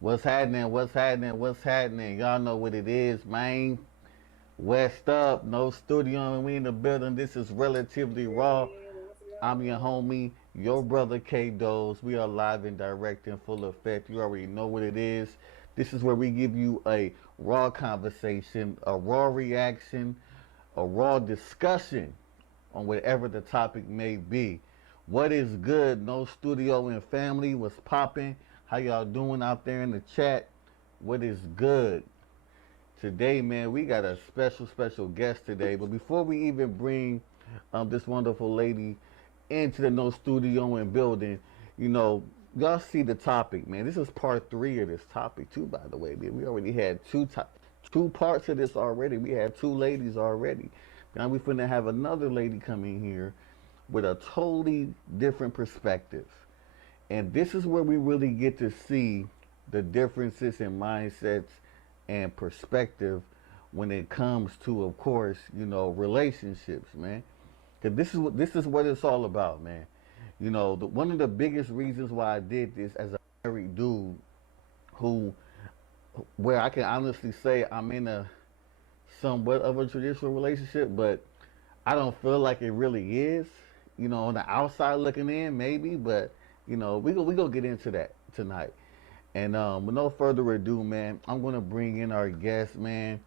What's happening? What's happening? What's happening? Y'all know what it is, man. West up, no studio, and we in the building. This is relatively raw. Hey, what's I'm your going? homie, your brother K Dose. We are live and direct in full effect. You already know what it is. This is where we give you a raw conversation, a raw reaction, a raw discussion on whatever the topic may be. What is good? No studio and family. What's popping? How y'all doing out there in the chat? What is good? Today, man, we got a special guest today. But before we even bring this wonderful lady into the No Studio and building, you know, y'all see the topic, man. This is part three of this topic too, by the way. Man. We already had two parts of this already. We had two ladies already. Now we finna have another lady come in here with a totally different perspective. And this is where we really get to see the differences in mindsets and perspective when it comes to, of course, relationships, man. Cause this is what it's all about, man. One of the biggest reasons why I did this as a married dude, who, where I can honestly say I'm in a somewhat of a traditional relationship, but I don't feel like it really is. On the outside looking in, maybe, but we go get into that tonight. And with no further ado, man, I'm gonna bring in our guest, man.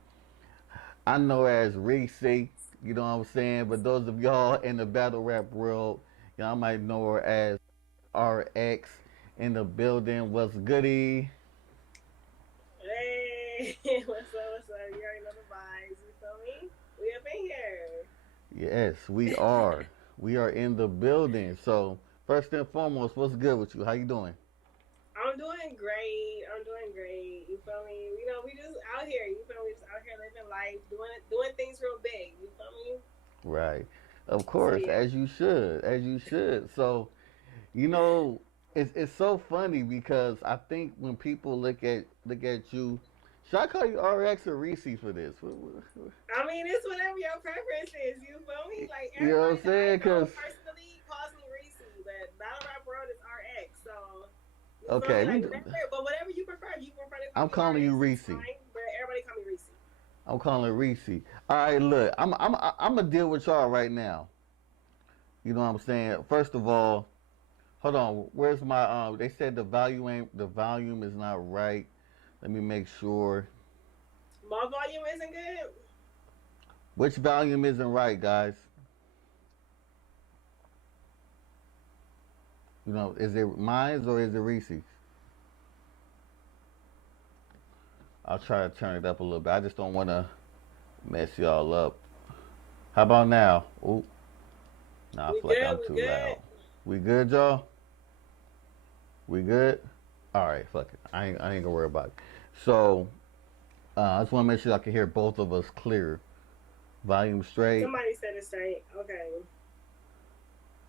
I know her as Reese, you know what I'm saying? But those of y'all in the battle rap world, y'all might know her as RX in the building. What's goody? Hey, what's up? What's up? You already know the vibes. You feel me? We up in here. Yes, we are. We are in the building. So first and foremost, what's good with you? How you doing? I'm doing great. I'm doing great. You feel me? We just out here. You feel me? Just out here living life, doing things real big. You feel me? Right. Of So course, yeah. as you should, as you should. So, you know, it's so funny because I think when people look at you, should I call you RX or Reese for this? I mean, it's whatever your preference is. You feel me? Like You know what I'm everybody that I saying? Cause know personally calls me Reese, but battle rap world is RX. So you feel okay, me? Like whatever, but whatever you prefer. If you prefer to call I'm me calling you RX, it's Reese. fine. But everybody call me Reese. I'm calling Reese. All right, look, I'm gonna deal with y'all right now. You know what I'm saying? First of all, hold on. Where's my They said the volume is not right. Let me make sure. My volume isn't good. Which volume isn't right, guys? Is it mine's or is it Reese's? I'll try to turn it up a little bit. I just don't want to mess y'all up. How about now? Ooh, nah, I We feel like good. I'm We too good. loud. We good, y'all? We good? All right, fuck it. I ain't gonna worry about it. So, I just want to make sure I can hear both of us clear. Volume straight. Somebody said it straight. Okay.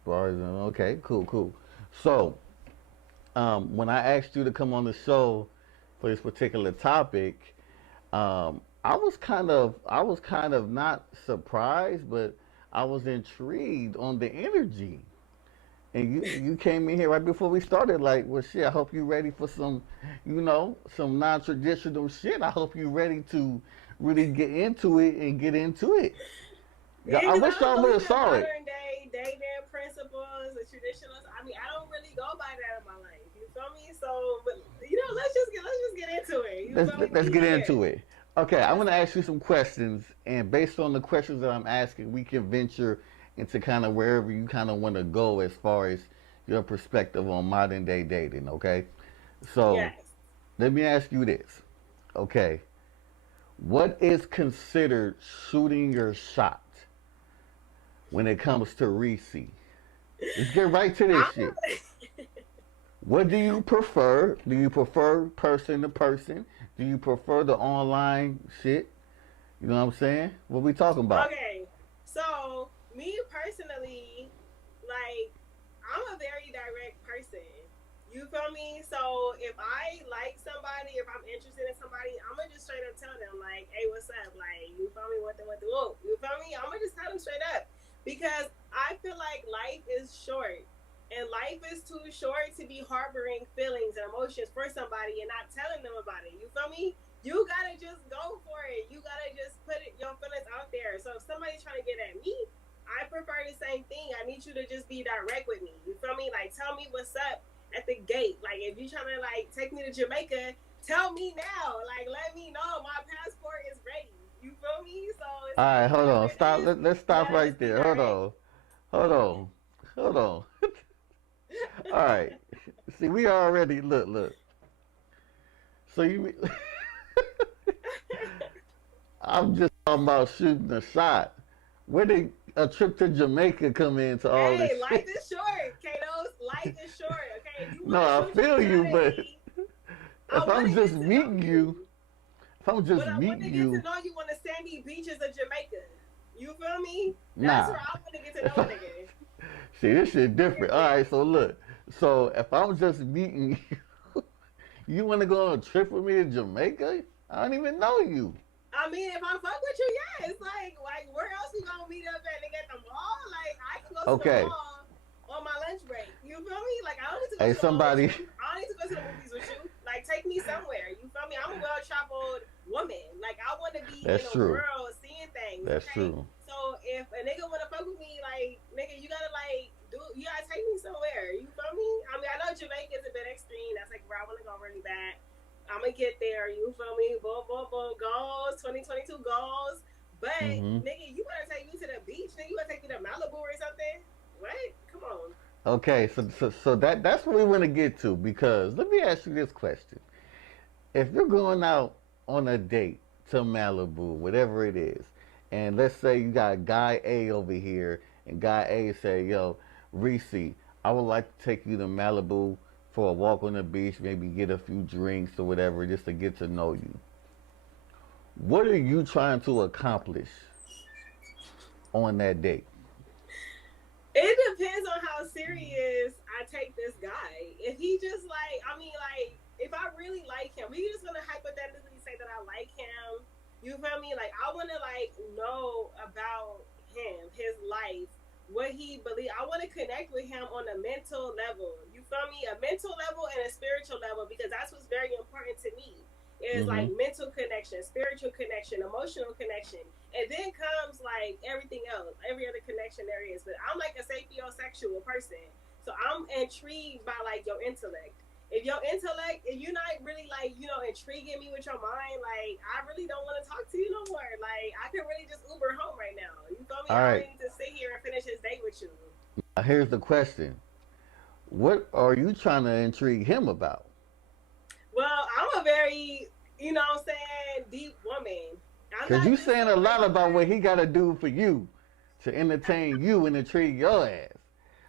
Bars and okay, cool, cool. So, when I asked you to come on the show for this particular topic, I was kind of not surprised, but I was intrigued on the energy. And you came in here right before we started, like, well, shit. I hope you ready for some non-traditional shit. I hope you ready to really get into it and get into it. Yeah, I because I wish don't y'all would believe have in saw it. modern day dating principles, the traditionals. I mean, I don't really go by that in my life. You feel me? So, but let's just get into it. You let's feel me? let's We get here. into it. Okay, I'm Let's gonna ask go. you some questions, and based on the questions that I'm asking, we can venture into kind of wherever you kind of want to go as far as your perspective on modern day dating. Okay, so Yes. let me ask you this. Okay, what is considered shooting your shot when it comes to Reese? Let's get right to this I'm shit. What do you prefer? Do you prefer person to person? Do you prefer the online shit? You know what I'm saying? What we talking about? okay. So me personally, like, I'm a very direct person. You feel me? So if I like somebody, if I'm interested in somebody, because I feel like life is short. And life is too short to be harboring feelings and emotions for somebody and not telling them about it. You feel me? You gotta just go for it. You gotta just put your feelings out there. So if somebody's trying to get at me, I prefer the same thing. I need you to just be direct with me. You feel me? Like tell me what's up at the gate. Like if you trying to like take me to Jamaica, tell me now. Like let me know my passport is ready. You feel me? So it's All right, like hold whatever on. it Stop. is, Let's you stop gotta right just be there. Hold direct. on. Hold on. Hold on. All right. See, we already look. So you, I'm just talking about shooting a shot. Where did a trip to Jamaica come into all this Hey, life shit? is short, Katos. Life is short. Okay, if you No, want to I shoot your feel shot you, at but me, I if want I'm to get just to know meeting you, you. if I'm But just I want to meeting get to you, know you on the sandy beaches of Jamaica. You feel me? That's nah. where I want to get to If know a I nigga. see this shit You different. hear All me? right, so look. So if I'm just meeting you, you want to go on a trip with me to Jamaica? I don't even know you. I mean, if I fuck with you, yeah. It's like where else we gonna meet up at? Nigga at the mall? Like I can go to the Okay. mall on my lunch break. You feel me? Like I don't need to go Hey, to the mall with somebody. you. I don't need to go to the movies with you. Like take me somewhere. You feel me? I'm a well traveled woman. Like I want to be in That's the true. world seeing things. That's Okay. true. So if a nigga wanna fuck with me, like nigga, you gotta like do. You gotta take me somewhere. You feel me? I mean, I know Jamaica is a bit extreme. That's like where I wanna go really bad. I'm gonna get there. You feel me? Boom, boom, boom. Goals. 2022 goals. But Hmm. nigga, you better take me to the beach. Nigga, you better take me to Malibu or something. What? Come on. Okay, so that's what we want to get to because let me ask you this question: if you're going out on a date to Malibu, whatever it is, and let's say you got guy A over here, and guy A say, "Yo, Reese, I would like to take you to Malibu for a walk on the beach, maybe get a few drinks or whatever, just to get to know you." What are you trying to accomplish on that date? It depends on how serious I take this guy. If he just like, I mean, like, if I really like him, we just gonna hypothetically say that I like him. You feel me? Like, I wanna like know about him, his life, what he believe. I want to connect with him on a mental level. You feel me? A mental level and a spiritual level because that's what's very important to me. Is Mm-hmm. like mental connection, spiritual connection, emotional connection, and then comes like everything else, every other connection there is. But I'm like a sapiosexual person, so I'm intrigued by like your intellect. If your intellect, if you're not really like intriguing me with your mind, like I really don't want to talk to you no more. Like I can really just Uber home right now. You feel me? All I don't right. need to sit here and finish this date with you. Here's the question: what are you trying to intrigue him about? Well, I'm a very, what I'm saying, deep woman. I'm Cause not you just saying a a lot about what regular. he got to do for you to entertain you and intrigue your ass.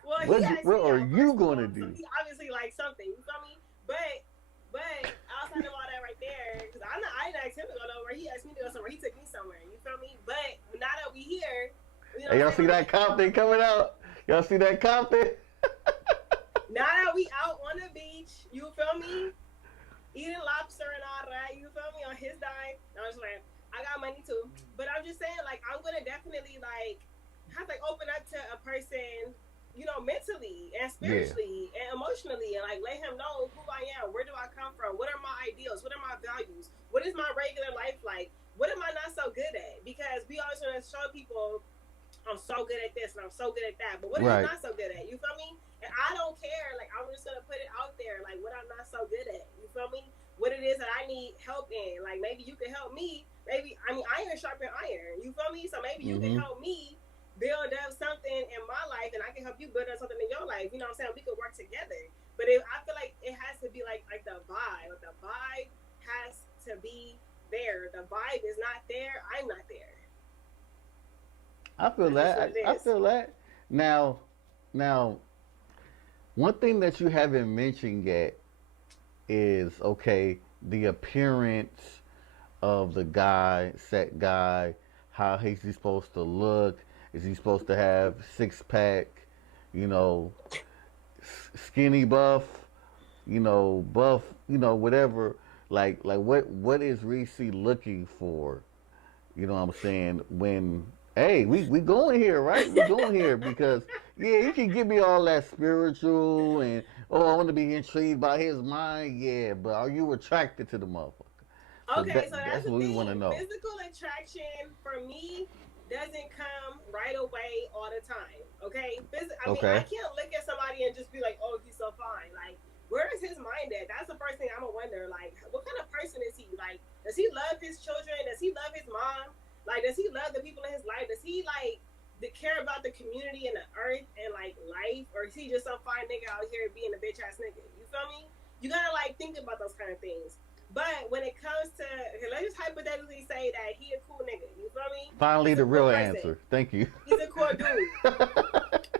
Well, he asked What me are out you first of gonna all, so do? he obviously likes something. You feel me? But outside of all that right there, because I didn't ask him to go nowhere. He asked me to go somewhere. He took me somewhere. You feel me? But now that we here, Hey, what y'all I'm saying? see I'm that letting you Compton know. coming out? Y'all see that Compton? Now that we out on the beach, you feel me? Eating lobster and all that. You feel me? On his dime. No, I'm just like, I got money too. But I'm just saying, like, I'm gonna definitely like have to open up to a person, mentally and Yeah. spiritually and emotionally, and like let him know who I am. Where do I come from? What are my ideals? What are my values? What is my regular life like? What am I not so good at? Because we always want to show people I'm so good at this and I'm so good at that. But what are you Right. not so good at? You feel me? And I don't care. Like I'm just gonna put it out there, like what I'm not so good at. You feel me? What it is that I need help in. Like maybe you can help me. Maybe I mean iron sharpen iron. You feel me? So maybe you can Mm-hmm. help me build up something in my life and I can help you build up something in your life. You know what I'm saying? We could work together. But I feel like it has to be like the vibe. Like the vibe has to be there. The vibe is not there, I'm not there. I feel That's just what that. it I is. feel that. Now, now, one thing that you haven't mentioned yet is okay the appearance of the guy, set guy. How he's he supposed to look? Is he supposed to have six pack? You know, skinny buff? Buff? Whatever. Like what is Reese looking for? You know what I'm saying? When Hey, we going here, right? We going here because yeah, you can give me all that spiritual and oh, I want to be intrigued by his mind, yeah, but are you attracted to the motherfucker? So Okay, so that's that's the what we want to thing. know. Physical attraction for me doesn't come right away all the time. Okay, I mean, I Okay, can't look at somebody and just be like, "Oh, he's so fine." Like, where is his mind at? That's the first thing I'm gonna wonder. Like, what kind of person is he? Like, does he love his children? Does he love his mom? Like, does he love the people in his life? Does he like care about the community and the earth and like life, or is he just some fine nigga out here being a bitch ass nigga? You feel me? You gotta like think about those kind of things. But when it comes to, okay, let's just hypothetically say that he a cool nigga. You feel me? finally He's a the cool real person. answer. Thank you. He's a cool dude.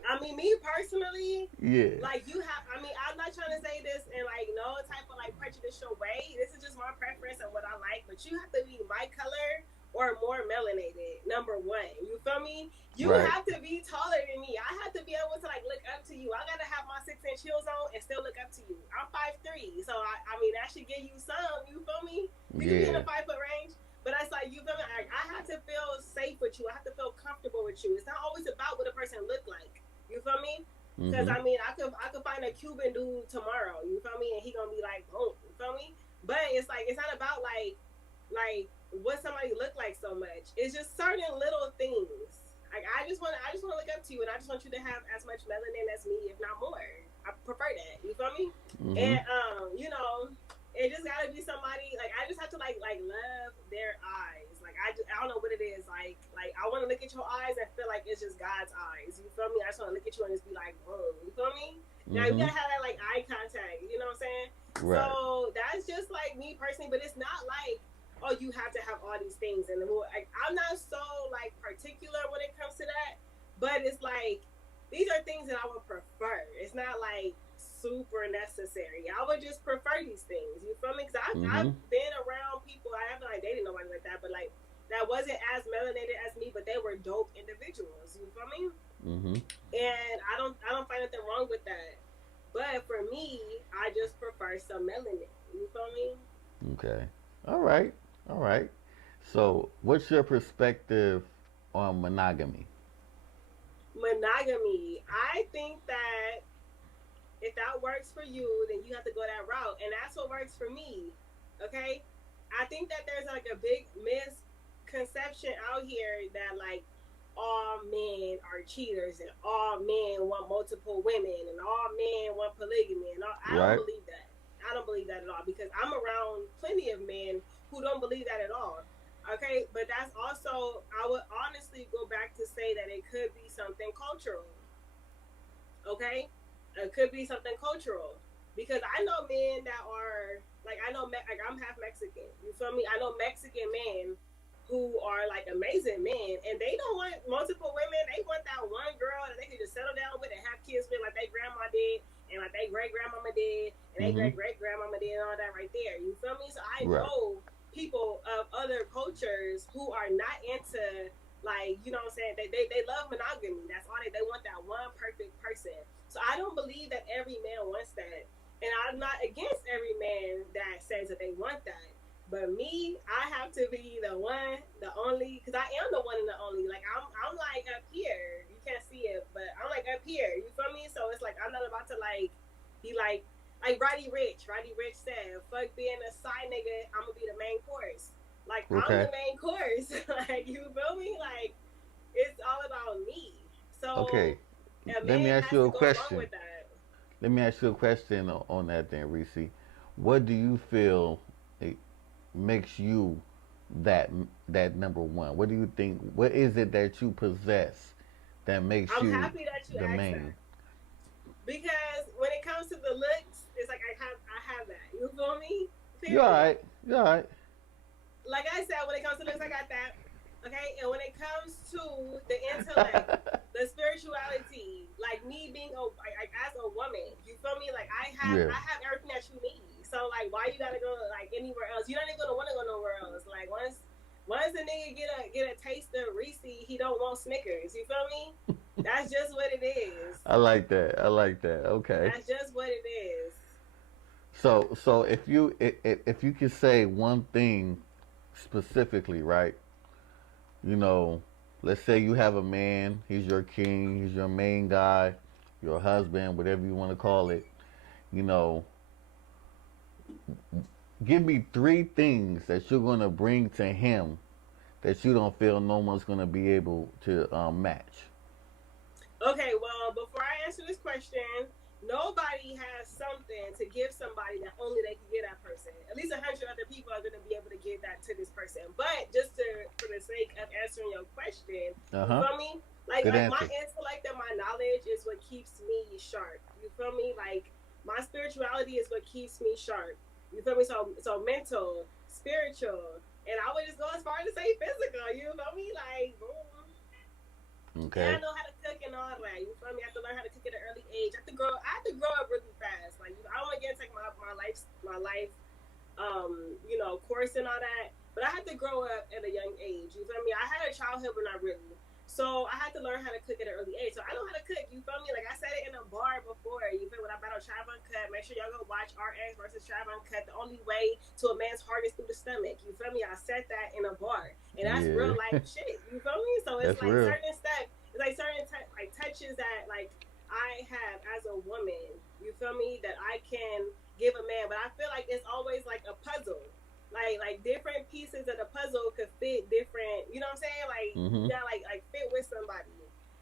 I mean, me personally, Yeah. like you have. I mean, I'm not trying to say this in like no type of like prejudicial way. This is just my preference and what I like. But you have to be my color or more melanated. Number one, you feel me? You Right. have to be taller than me. I have to be able to like look up to you. I gotta have my 6-inch heels on and still look up to you. I'm 5'3", so I mean that should give you some. You feel me? We could be in Yeah. a 5 foot range. But it's like you feel me? I have to feel safe with you. I have to feel comfortable with you. It's not always about what a person look like. You feel me? Because Mhm. I mean, I could find a Cuban dude tomorrow. You feel me? And he gonna be like, boom. You feel me? But it's like it's not about like what somebody look like so much. It's just certain little things. Like I just want to look up to you, and I just want you to have as much melanin as me, if not more. I prefer that. You feel me? Mhm. And it just gotta be somebody like I just have to like love their eyes. Like I don't know what it is. Like I want to look at your eyes and feel like it's just God's eyes. You feel me? I just want to look at you and just be like, whoa. You feel me? Now you Mhm. gotta have that like eye contact. You know what I'm saying? Right. So that's just like me personally, but it's not like oh you have to have all these things and like I'm not so like particular when it comes to that. But it's like these are things that I would prefer. It's not like super necessary. I would just prefer these things. You feel me? Because I've Mhm. been around people. I haven't like dated nobody like that, but like that wasn't as melanated as me, but they were dope individuals. You feel me? Mhm. And I don't find anything wrong with that. But for me, I just prefer some melanin. You feel me? Okay. All right. All right. So, what's your perspective on monogamy? Monogamy. I think that if that works for you, then you have to go that route, and that's what works for me. Okay, I think that there's like a big misconception out here that like all men are cheaters and all men want multiple women and all men want polygamy and all. I don't Right. believe that. I don't believe that at all because I'm around plenty of men who don't believe that at all. Okay, but that's also I would honestly go back to say that it could be something cultural. Okay, it could be something cultural because I know men that are like I know like I'm half Mexican. You feel me? I know Mexican men who are like amazing men, and they don't want multiple women. They want that one girl that they can just settle down with and have kids with, like they grandma did, and like they great grandmama did, and they Mhm. great grandmama did, and all that right there. You feel me? So I Right. know people of other cultures who are not into like, you know what I'm saying? They love monogamy. That's all they want that one perfect person. So I don't believe that every man wants that. And I'm not against every man that says that they want that. But me, I have to be the one, the only, because I am the one and the only. Like I'm like up here. You can't see it, but I'm like up here. You feel me? So it's like I'm not about to like be like Roddy Rich. Roddy Rich said, "Fuck being a side nigga. I'm gonna be the main course." Like I'm Okay. the main course. Like you feel me? Like it's all about me. Okay. So a Let me man ask has you to a go along question. with that. Let me ask you a question on that then, Reese. What do you feel it makes you that that number one? What do you think? What is it that you possess that makes I'm you happy that you the asked main? that because when it comes to the looks, it's like I have that. You feel me? You all Period. right? You all right? Like I said, when it comes to looks, I got that. Okay, and when it comes to the intellect, the spirituality, like me being like as a woman, you feel me? Like Yeah. I have everything that you need. So like, why you gotta go like anywhere else? You're not even gonna want to go nowhere else. Like once the nigga get a taste of Reese, he don't want Snickers. You feel me? That's just what it is. I like that. I like that. Okay. That's just what it is. So if you could say one thing specifically, right? You know, let's say you have a man, he's your king, he's your main guy, your husband, whatever you want to call it. You know, give me three things that you're gonna bring to him that you don't feel no one's gonna be able to match. Okay, well, before I answer this question, nobody has something to give somebody that only they can give that person. At least 100 other people are going to be able to give that to this person. But just to, for the sake of answering your question, Uh you huh. feel me? Like, Good like my answer. intellect and my knowledge is what keeps me sharp. You feel me? Like my spirituality is what keeps me sharp. You feel me? So mental, spiritual, and I would just go as far as to say physical. You feel me? Like boom. And I Okay. know how to cook and all that. You feel me? I have to learn how to cook at an early age. I have to grow. I have to grow up really fast. Like I don't want to get into like my life course and all that. But I had to grow up at a young age. You feel me? I had a childhood, but not really. So I had to learn how to cook at an early age. So I know how to cook. You feel me? Like I said it in a bar before. You feel me? When I battled Trav Uncut, make sure y'all go watch RX versus Trav Uncut. The only way to a man's heart is through the stomach. You feel me? I said that in a bar, and that's real Yeah, life shit. You feel me? So it's that's like real. certain stuff. It's like certain like touches that like I have as a woman. You feel me? That I can give a man, but I feel like it's always like a puzzle. Like different pieces of the puzzle could fit different. You know what I'm saying? Like you Mhm. gotta like fit with somebody.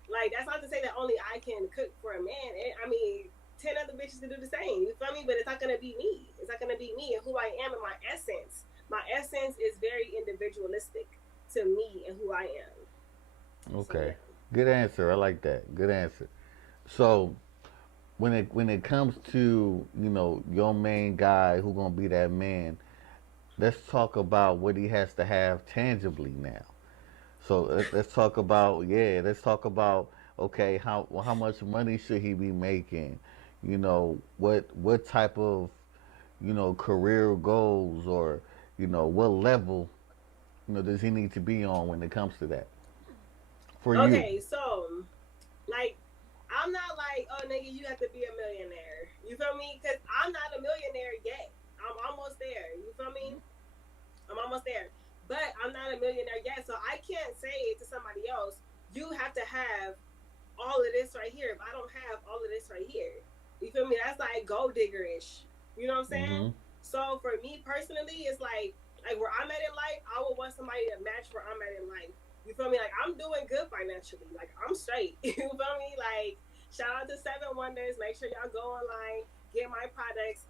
Like that's not to say that only I can cook for a man. I mean, 10 other bitches can do the same. You feel me? But it's not gonna be me. It's not gonna be me and who I am and my essence. My essence is very individualistic to me and who I am. So Okay. yeah. Good answer. I like that. Good answer. So when it comes to your main guy who gonna be that man, let's talk about what he has to have tangibly now. So let's talk about, yeah. Let's talk about, okay, how much money should he be making? What type of career goals, or what level does he need to be on when it comes to that for you? Okay, so like I'm not like, oh nigga, you have to be a millionaire. You feel me? Because I'm not a millionaire yet. I'm almost there. You feel me? I'm almost there. But I'm not a millionaire yet. So I can't say to somebody else, you have to have all of this right here if I don't have all of this right here. You feel me? That's like gold digger-ish. You know what I'm saying? Mm-hmm. So for me personally, it's like where I'm at in life, I would want somebody to match where I'm at in life. You feel me? Like I'm doing good financially. Like I'm straight. You feel me? Like shout out to Seven Wonders. Make sure y'all go online, get my products,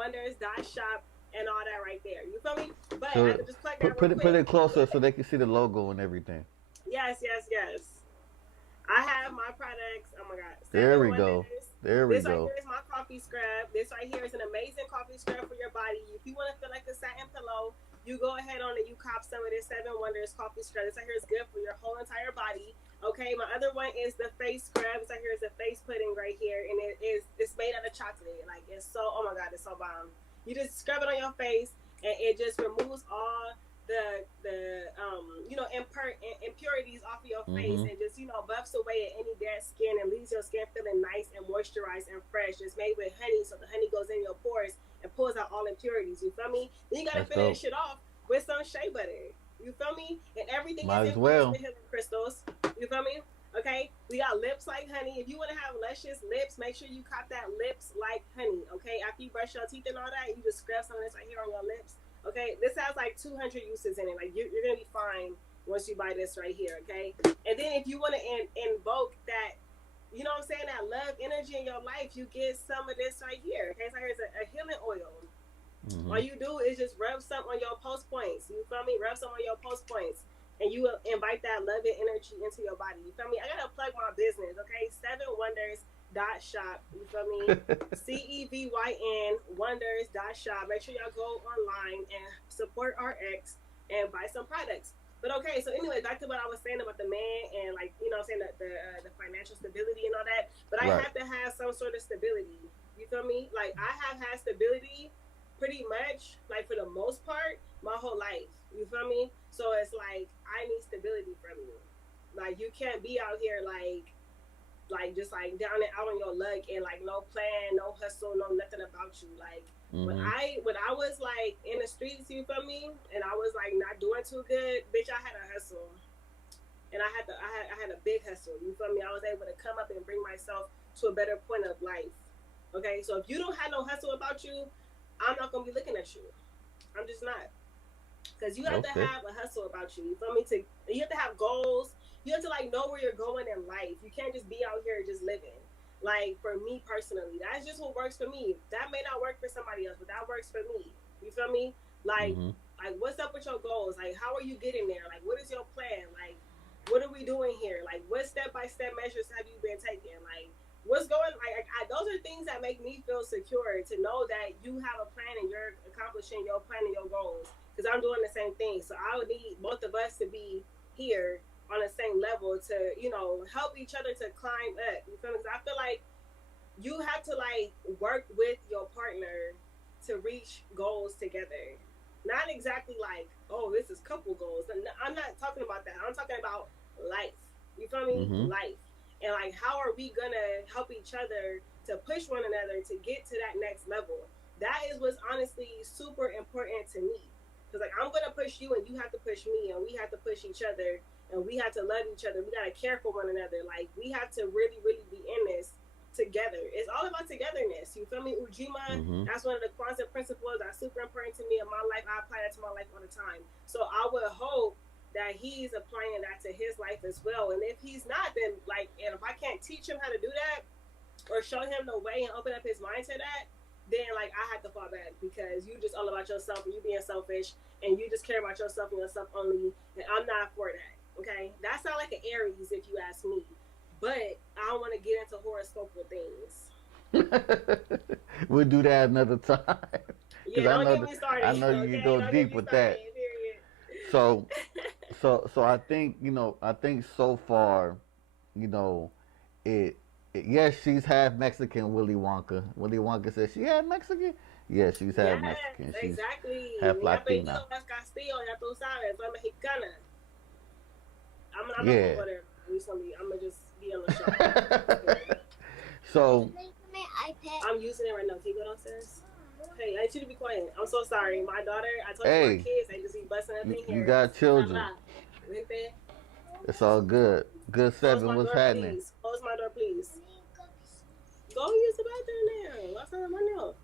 sevenwonders.shop and all that right there. You feel me? But I have So to just plug that put real put it put quick. it closer so they can see the logo and everything. Yes, yes, yes. I have my products. Oh my God, There Seven we go. Wonders. There we This right go. here is my coffee scrub. This right here is an amazing coffee scrub for your body. If you want to feel like a satin pillow, you go ahead on and you cop some of this Seven Wonders coffee scrub. This right here is good for your whole entire body. Okay, my other one is the face scrub. This right here is the face pudding right here, and it's made out of chocolate. Like it's so, oh my God, it's so bomb. You just scrub it on your face, and it just removes all impurities off of your face Mm-hmm. and just buffs away at any dead skin and leaves your skin feeling nice and moisturized and fresh. It's made with honey, so the honey goes in your pores and pulls out all impurities. You feel me? Then you gotta That's finish dope. shit off with some shea butter. You feel me? And everything is Might as infused well. with healing crystals. You feel me? Okay, we got lips like honey. If you want to have luscious lips, make sure you cop that lips like honey. Okay, after you brush your teeth and all that, you just scrub some of this right here on your lips. Okay, this has like 200 uses in it. Like you're gonna be fine once you buy this right here. Okay, and then if you want to invoke that, you know what I'm saying, that love energy in your life, you get some of this right here. Okay, so here's a healing oil. Mm-hmm. All you do is just rub some on your post points. You feel me? Rub some on your post points. And you will invite that love and energy into your body. You feel me? I gotta plug my business, okay? Seven Wonders dot shop. You feel me? Cevyn Wonders.shop. Make sure y'all go online and support RX and buy some products. But okay, so anyway, back to what I was saying about the man and like I'm saying that the financial stability and all that. But I Right. have to have some sort of stability. You feel me? Like I have had stability pretty much, like for the most part, my whole life. You feel me? So it's like I need stability from you. Like you can't be out here like just like down and out on your luck and like no plan, no hustle, no nothing about you. Like when Mm-hmm. I was like in the streets, you feel me, and I was like not doing too good, bitch. I had a hustle. and I had a big hustle. You feel me? I was able to come up and bring myself to a better point of life. Okay, so if you don't have no hustle about you, I'm not gonna be looking at you. I'm just not, because you have to Okay. have a hustle about you. You feel me? You have to have goals. You have to like know where you're going in life. You can't just be out here just living. Like for me personally, that's just what works for me. That may not work for somebody else, but that works for me. You feel me? Like Mm-hmm. like what's up with your goals? Like how are you getting there? Like what is your plan? Like what are we doing here? Like what step by step measures have you been taking? Like what's going those are things that make me feel secure to know that you have a plan and you're accomplishing your plan and your goals, because I'm doing the same thing. So I would need both of us to be here on the same level to, help each other to climb up. You feel me? Because I feel like you have to like work with your partner to reach goals together. Not exactly like, oh, this is couple goals. I'm not talking about that. I'm talking about life. You feel me? Mm-hmm. Life. And like, how are we gonna help each other to push one another to get to that next level? That is what's honestly super important to me. Because like, I'm gonna push you, and you have to push me, and we have to push each other, and we have to love each other. We gotta care for one another. Like, we have to really, really be in this together. It's all about togetherness. You feel me? Ujima, Mm-hmm. that's one of the concept principles that's super important to me in my life. I apply that to my life all the time. So I would hope that he's applying that to his life as well. And if he's not, then like, and if I can't teach him how to do that or show him the way and open up his mind to that, then like I have to fall back, because you just all about yourself and you being selfish and you just care about yourself and yourself only. And I'm not for that. Okay, that sounds like an Aries if you ask me, but I don't want to get into horoscopical things. We'll do that another time. Because Yeah, don't get me started. I know you Okay, go don't get deep me with started. that. So Period. so I think I think so far, you know, it, yes, she's half Mexican. Willy Wonka says she half Mexican. Yeah, she's half Yes, Mexican. She's exactly. half Mi Latina. apellido es Castillo, ya tú sabes. Soy mexicana. I'm not gonna Yeah. go there recently. I'm gonna just be on the show. Just kidding. So I'm using it right now. Can you go downstairs? Hey, I need you to be quiet. I'm so sorry. My daughter, I told you my hey, kids, they just be busting up in you here. got children. Sarah, vente. It's all good. Good Close seven. my What's door, happening? please. Close my door, please. Go use the bathroom now. What's on my nail?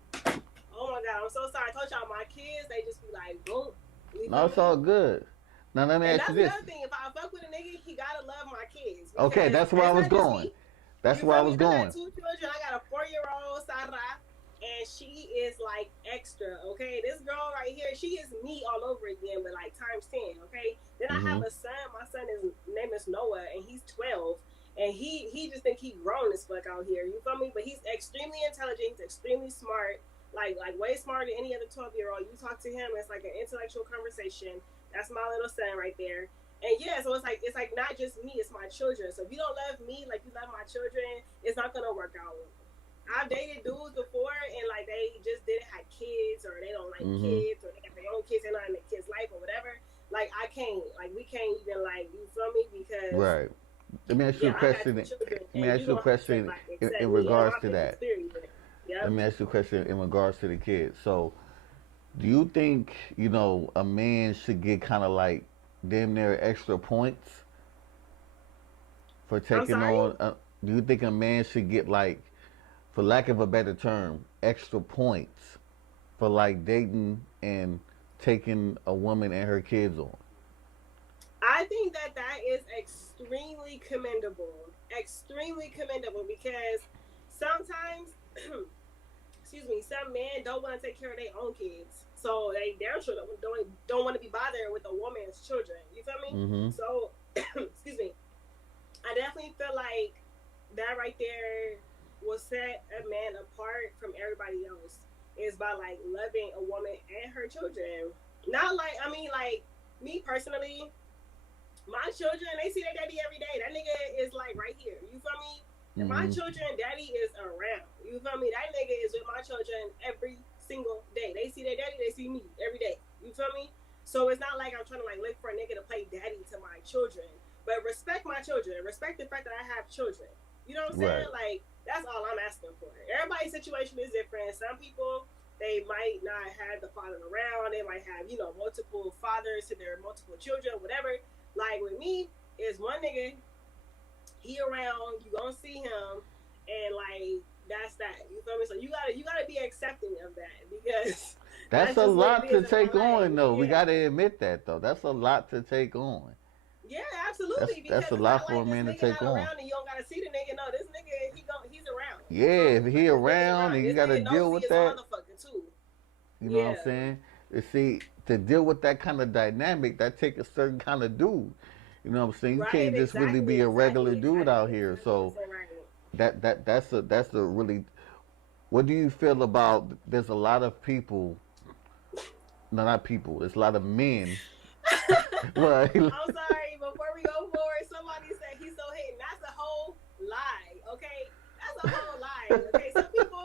Oh my god, I'm so sorry. I told y'all my kids, they just be like, boom. You No, feel it's all me? good. Now let me And ask you that's this. another thing. If I fuck with a nigga, he gotta love my kids, Okay, because that's where I it's was not just going. me. That's You where I feel was me? I got going. two children. I got a 4-year-old, Sarah, and she is like extra. Okay, this girl right here, she is me all over again, but like times 10. Okay. Then I have Mhm. a son. My son is name is Noah, and he's 12. And he just think he grown as fuck out here. You feel me? But he's extremely intelligent. He's extremely smart. Like way smarter than any other 12-year-old. You talk to him, it's like an intellectual conversation. That's my little son right there. And yeah, so it's like not just me, it's my children. So if you don't love me like you love my children, it's not gonna work out. I've dated dudes before, and like they just didn't have kids, or they don't like Mhm. kids, or they got their own kids, they're not in the kids' life or whatever. Like I can't, like we can't even, like, you feel me? Because Right. Let me ask you a yeah, I got question. two children, Let me and ask you you a gonna have to question like accept in me and regards my to feelings. that. Period. Let Yep. me ask you a question in regards to the kids. So, do you think a man should get kind of like damn near extra points for I'm taking sorry. on? Do you think a man should get like, for lack of a better term, extra points for like dating and taking a woman and her kids on? I think that that is extremely commendable. Extremely commendable, because sometimes, excuse me, some men don't want to take care of their own kids, so they damn sure don't want to be bothered with a woman's children. You feel me? Mm-hmm. So, excuse me, I definitely feel like that right there will set a man apart from everybody else, is by like loving a woman and her children. Not like, I mean, like, me personally, my children, they see their daddy every day. That nigga is like right here. You feel me? And my Mm-hmm. children, daddy is around. You feel me? That nigga is with my children every single day. They see their daddy, they see me every day. You feel me? So it's not like I'm trying to like look for a nigga to play daddy to my children. But respect my children. Respect the fact that I have children. You know what I'm Right. saying? Like, that's all I'm asking for. Everybody's situation is different. Some people, they might not have the father around. They might have, multiple fathers to their multiple children, whatever. Like with me, is one nigga, he around, you gonna see him, and like that's that. You feel me? So you gotta be accepting of that because That's that's a just what it lot to is in my take on, life. though. We Yeah. gotta admit that, though. That's a lot to take on. Yeah, That's absolutely. that's Because a it's not lot for like a this man to nigga take not on. around and you don't gotta see the nigga. No, this nigga he's around. You feel Yeah, if me? he Like this nigga's around around. and you This gotta nigga deal nosy with as a that, motherfucker too. you know what I'm Yeah. saying? You see, to deal with that kind of dynamic, that take a certain kind of dude. You know what I'm saying? You Right. can't just really Exactly. be a regular Exactly. dude Exactly. out here. So 100% right. that's a really. What do you feel about? There's a lot of people. No, not people. There's a lot of men. Well, I'm sorry. Before we go forward, somebody said he's so hating. That's a whole lie. Okay. That's a whole lie. Okay. Some people.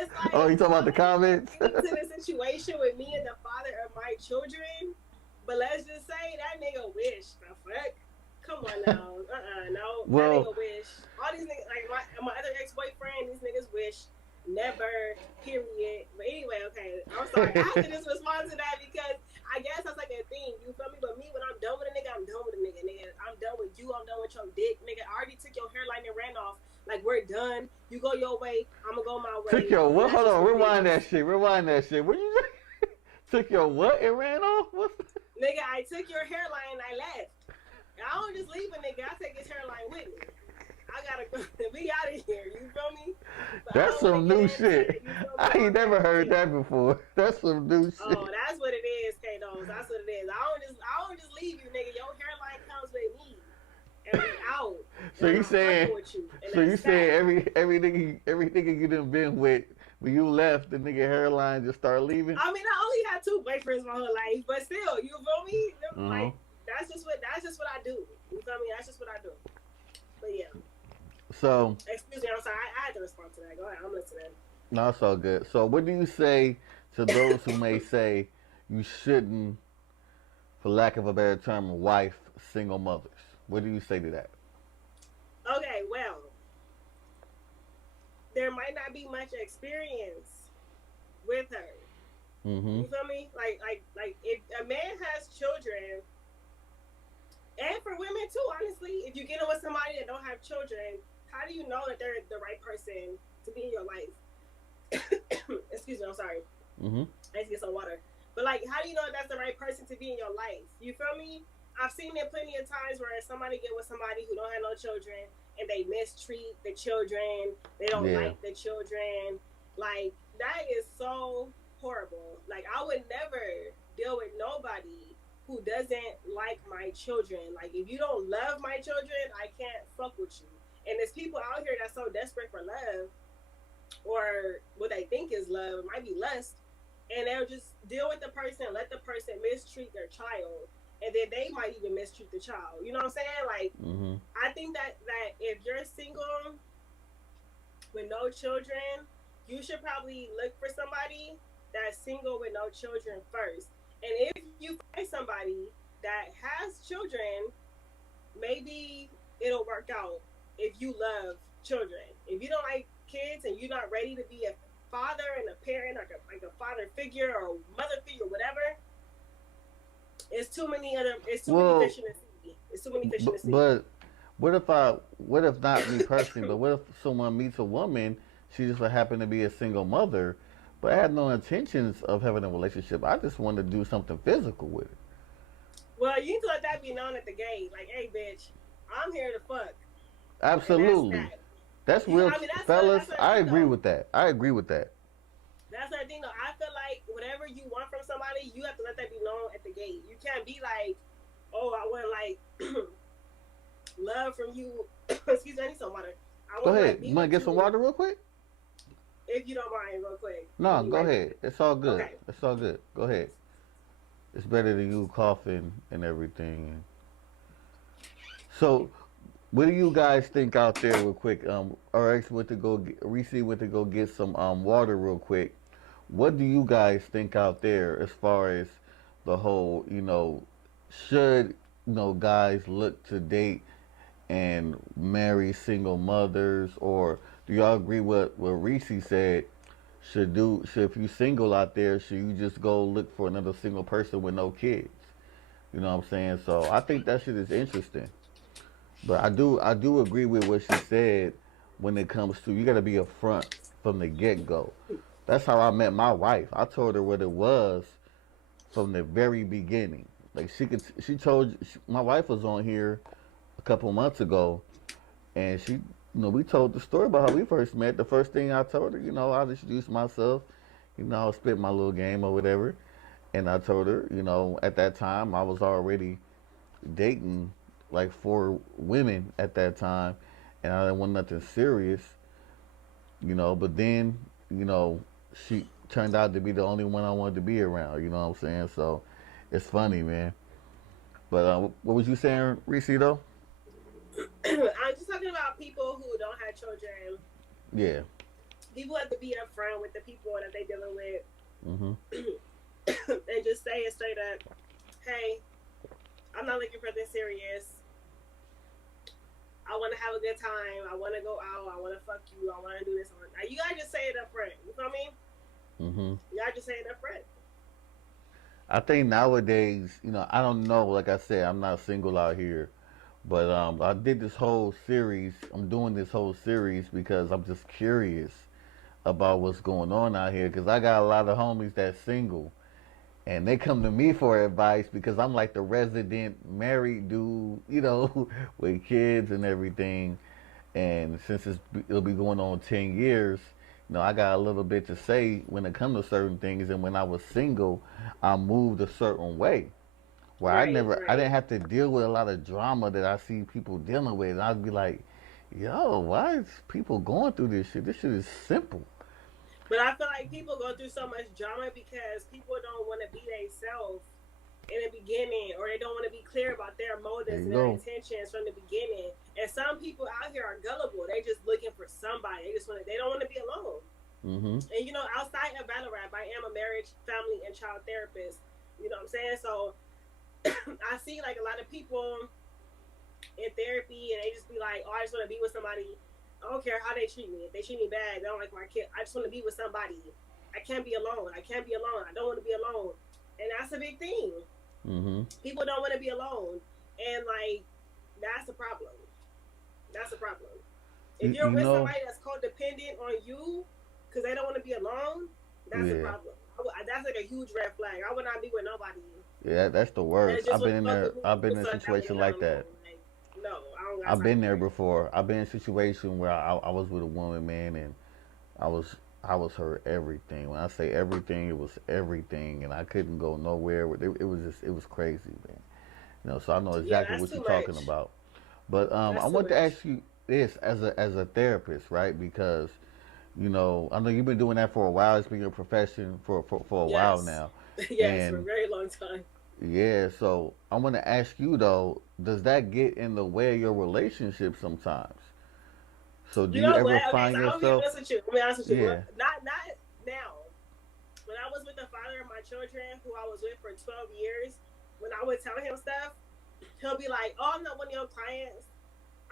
It's oh, like you talking about I'm the not even comments? getting to the situation with me and the father of my children, but let's just say that nigga wish. The fuck? Come on now. No. That Well, nigga wish. All these niggas, like my other ex boyfriend, these niggas wish. Never. Period. But anyway, okay. I'm sorry. I have to just respond to that because I guess that's like a thing. You feel me? But me, when I'm done with a nigga, I'm done with a nigga. Nigga, I'm done with you. I'm done with your dick. Nigga, I already took your hairline and ran off. Like we're done. You go your way. I'm gonna go my took way, your and what? that's Hold just on, what it rewind is. that shit. Rewind that shit. What you say? Took your what and ran off? What's Nigga, I took your hairline and I left. I don't just leave a nigga. I take his hairline with me. I gotta go. We out of here. You feel me? But I That's don't want to some get new into shit. you feel me I all ain't never that. heard Yeah. that before. That's some new Oh, shit. that's what it is, K-Dos. That's what it is. I don't just leave you, nigga. Your hairline comes with me, and we out. And So I'm you not fucking saying? with you, and So you that's saying that. every nigga you done been with, when you left, the nigga hairline just start leaving? I mean, I only had two boyfriends my whole life, but still, you feel me? Uh huh. Like that's just what I do. You feel me? That's just what I do. But yeah. So Excuse me, I'm sorry. I had to respond to that. Go ahead, I'm listening. no, it's all good. So what do you say to those who may say you shouldn't, for lack of a better term, wife single mothers? What do you say to that? Okay, well, there might not be much experience with her. Mm-hmm. You feel me? Like if a man has children, and for women too, honestly, if you're getting with somebody that don't have children, how do you know that they're the right person to be in your life? Excuse me, I'm sorry. Mm-hmm. I need to get some water. But like, how do you know if that's the right person to be in your life? You feel me? I've seen it plenty of times where somebody get with somebody who don't have no children and they mistreat the children. They don't Yeah. like the children. Like that is so horrible. Like I would never deal with nobody who doesn't like my children. Like if you don't love my children, I can't fuck with you. And there's people out here that's so desperate for love or what they think is love, it might be lust, and they'll just deal with the person, let the person mistreat their child, and then they might even mistreat the child. You know what I'm saying? Like, Mm-hmm. I think that if you're single with no children, you should probably look for somebody that's single with no children first. And if you find somebody that has children, maybe it'll work out if you love children. If you don't like kids and you're not ready to be a father and a parent, like a father figure or mother figure, whatever, it's too many Well, fish in the sea. It's too many fish in the sea. but what if not me personally, but what if someone meets a woman, she just so happen to be a single mother, but I had no intentions of having a relationship. I just want to do something physical with it. Well, you need to let that be known at the gate. Like, hey, bitch, I'm here to fuck, and that's Absolutely. that. That's You, real, I mean, fellas. that's what I I think agree though. with that. I agree with that. That's the thing though. I feel like whatever you want from somebody, you have to let that be known at the gate. You can't be like, oh, I want like love from you. Excuse me, I need some water. I Go want to ahead. like You be want with to get some you water real quick? if you don't mind, real quick. I'll No, be go right back. ahead. It's all good. Okay. It's all good. Go ahead. It's better than you coughing and everything. So, what do you guys think out there, real quick? RX went to go, Reese went to go get some water, real quick. What do you guys think out there as far as the whole, should guys look to date and marry single mothers, or do y'all agree with what Reese said? Should if you single out there, should you just go look for another single person with no kids? You know what I'm saying? So I think that shit is interesting. But I do agree with what she said when it comes to you got to be upfront from the get go. That's how I met my wife. I told her what it was from the very beginning. Like she told my wife was on here a couple months ago, and we told the story about how we first met. The first thing I told her, I introduced myself, I spit my little game or whatever, and I told her, at that time I was already dating like four women at that time, and I didn't want nothing serious, But then, you know, she turned out to be the only one I wanted to be around. You know what I'm saying? So it's funny, man. But what was you saying, Reese? Though? I'm just talking about people who don't have children. Yeah. People have to be upfront with the people that they dealing with, Mhm. and just say it straight up. Hey, I'm not looking for this serious. I want to have a good time. I want to go out. I want to fuck you. I want to do this. You gotta just say it up front. You feel me? Mhm. You gotta just say it up front. I think nowadays, I don't know. Like I said, I'm not single out here, but I did this whole series. I'm doing this whole series because I'm just curious about what's going on out here. Because I got a lot of homies that's single, and they come to me for advice because I'm like the resident married dude, with kids and everything. And since it'll be going on 10 years, I got a little bit to say when it comes to certain things. And when I was single, I moved a certain way where Right, I right. didn't have to deal with a lot of drama that I see people dealing with. And I'd be like, yo, why is people going through this shit? This shit is simple. But I feel like people go through so much drama because people don't want to be themselves in the beginning, or they don't want to be clear about their There motives you and their go. intentions from the beginning. And some people out here are gullible. They just looking for somebody. They don't want to be alone. Mm-hmm. And outside of battle rap, I am a marriage, family, and child therapist. You know what I'm saying? So I see like a lot of people in therapy, and they just be like, "Oh, I just want to be with somebody. I don't care how they treat me. If they treat me bad, they don't like my kid. I just want to be with somebody. I can't be alone. I can't be alone. I don't want to be alone." And that's a big thing. Mm-hmm. People don't want to be alone, and like that's a problem. That's a problem. If You, you're you with know, somebody that's codependent on you because they don't want to be alone, that's a yeah, problem. That's like a huge red flag. I would not be with nobody yeah, that's the that worst. just want to fuck with me I've been in a so that way situation I'm not like that. alone. Like, no, I don't got I've time been for there it. before. I've been in a situation where I was with a woman, man, and I was I was her everything. When I say everything, it was everything, and I couldn't go nowhere. It was just it was crazy, man. So I know Yeah, exactly that's what too you're talking much. about. But I That's too want to much. ask you this as a therapist, right? Because I know you've been doing that for a while. It's been your profession for a while Yes, now, yes, for a and very long time. yeah. So I want to ask you though, does that get in the way of your relationship sometimes? So do You you know ever what? Okay, find so I'm gonna be yourself? honest with you. I'm gonna be honest with you. Yeah. Not now. When I was with the father of my children, who I was with for 12 years, when I would tell him stuff, he'll be like, "Oh, I'm not one of your clients.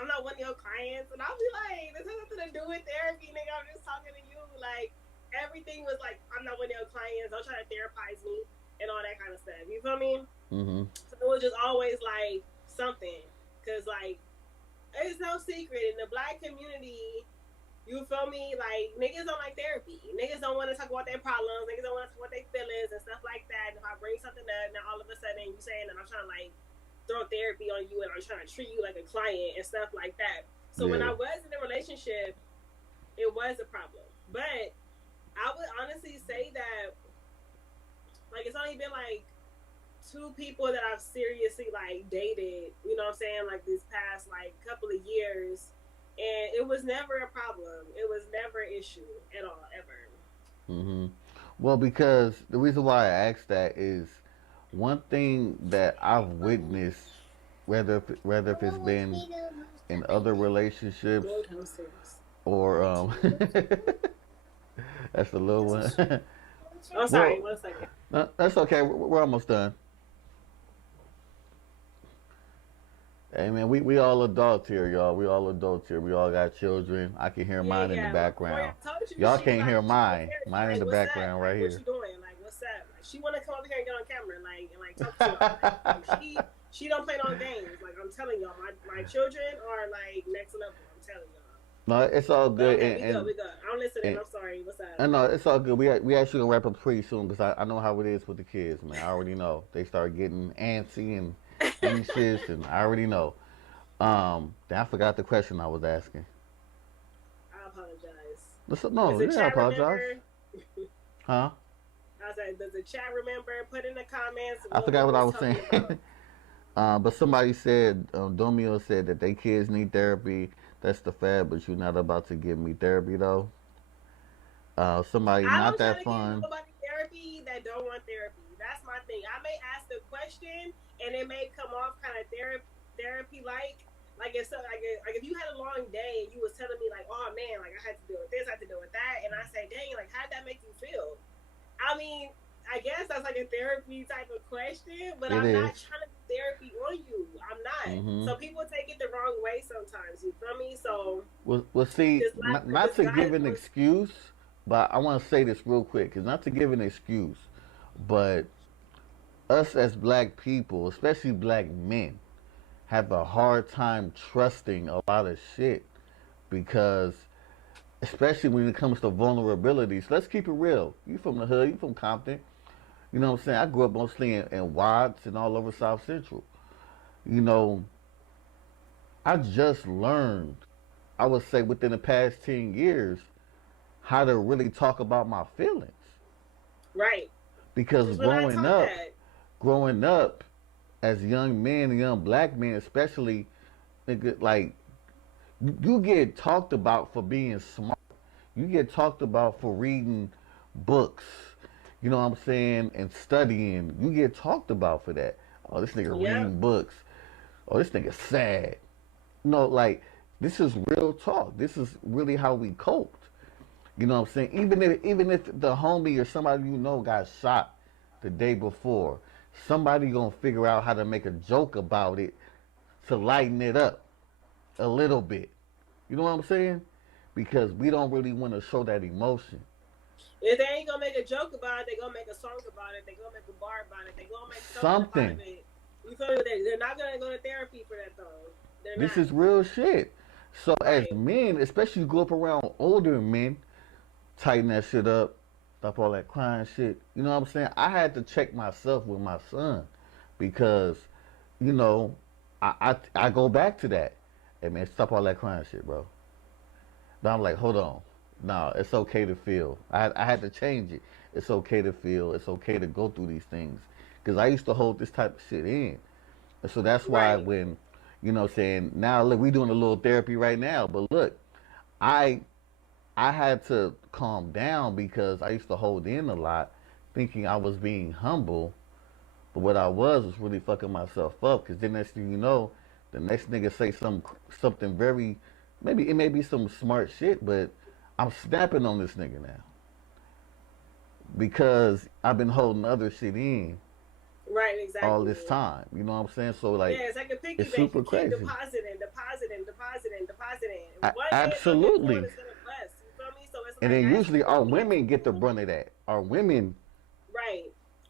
I'm not one of your clients," and I'll be like, "This has nothing to do with therapy, nigga. I'm just talking to you." Like everything was like, "I'm not one of your clients. Don't try to therapize me," and all that kind of stuff. You feel me? Mm-hmm. So it was just always like something, cause like it's no secret in the black community. You feel me? Like niggas don't like therapy. Niggas don't want to talk about their problems. Niggas don't want to talk about their feelings and stuff like that. And if I bring something up, now all of a sudden you saying that I'm trying to like throw therapy on you and I'm trying to treat you like a client and stuff like that. So when Yeah. I was in a relationship, it was a problem. But I would honestly say that like it's only been like two people that I've seriously like dated, you know what I'm saying, like this past like couple of years, and it was never a problem. It was never an issue at all, ever. Mm-hmm. Well, because the reason why I asked that is one thing that I've witnessed, whether if it's been in other relationships Go downstairs. or that's the little one. Oh, sorry, Well, 1 second. that's okay. We're almost done. Hey man, we all adults here, y'all. We all adults here. We all got children. I can hear Yeah, mine in the yeah. My boy, background. I told you Y'all she can't hear like she was mine. here. She Mine in like, the what's up? background right Like, what here. you doing? Like, what's up? Like, she want to come over here and get on camera, like, and like talk to you about it. Like she don't play no games. Like I'm telling y'all, my children are like next level. I'm telling y'all. No, it's all But good. okay, we good, we good. I'm listening. And I'm sorry. What's up? I know it's all good. We actually gonna wrap up pretty soon because I know how it is with the kids, man. I already know they start getting antsy and anxious, and I already know. I forgot the question I was asking. I apologize. Does No, the yeah, I chat apologize. remember? Huh? I said, does the chat remember? Put in the comments I what forgot we what I was was saying. talking about. But somebody said, Domio said that they kids need therapy. That's the fad, but you're not about to give me therapy though. Somebody I not don't try that to give fun. nobody therapy that don't want therapy. That's my thing. I may ask the question and it may come off kind of therapy like if so like if you had a long day and you was telling me like, oh man, like I had to deal with this, I had to deal with that, and I say, dang, like how did that make you feel? I mean, I guess that's like a therapy type of question, but It I'm is. not trying to do therapy on you. I'm not. Mm-hmm. So people take it the wrong way sometimes. You feel me? So Well, see, not this to give guy an wants. excuse, but I want to say this real quick, because not to give an excuse, but us as black people, especially black men, have a hard time trusting a lot of shit because, especially when it comes to vulnerabilities, let's keep it real. You from the hood, you from Compton. You know what I'm saying? I grew up mostly in Watts and all over South Central. You know, I just learned, I would say within the past 10 years, how to really talk about my feelings. Right. Because Because we're not taught that. growing up as young men, young black men especially, nigga, like, you get talked about for being smart. You get talked about for reading books. You know what I'm saying? And studying. You get talked about for that. Oh, this nigga Yep. reading books. Oh, this nigga sad. No, like, this is real talk. This is really how we coped. You know what I'm saying? Even if the homie or somebody you know got shot the day before, somebody gonna figure out how to make a joke about it to lighten it up a little bit. You know what I'm saying? Because we don't really want to show that emotion. If they ain't gonna make a joke about it, they gonna make a song about it. They gonna make a bar about it. They gonna make something about Something. it. You feel me? They're not gonna go to therapy for that though. They're This not. is real shit. So as Right. men, especially you go up around older men, tighten that shit up, stop all that crying shit. You know what I'm saying? I had to check myself with my son because, you know, I go back to that. Hey man, stop all that crying shit, bro. But I'm like, hold on. No, it's okay to feel. I had to change it. It's okay to feel. It's okay to go through these things. Because I used to hold this type of shit in. And so that's why Right. when, you know, saying, now look, we doing a little therapy right now. But look, I I had to calm down because I used to hold in a lot, thinking I was being humble. But what I was really fucking myself up. Because then next thing you know, the next nigga say something very, maybe it may be some smart shit, but I'm snapping on this nigga now because I've been holding other shit in Right. all this Exactly. time. You know what I'm saying? So like, Yeah, it's like a piggy it's bank. You super keep crazy. depositing, depositing, depositing, depositing. One day it's gonna get full and Absolutely. it's gonna bust. You feel me? So it's And like then as you usually our go women get the into brunt of that. Our women, right.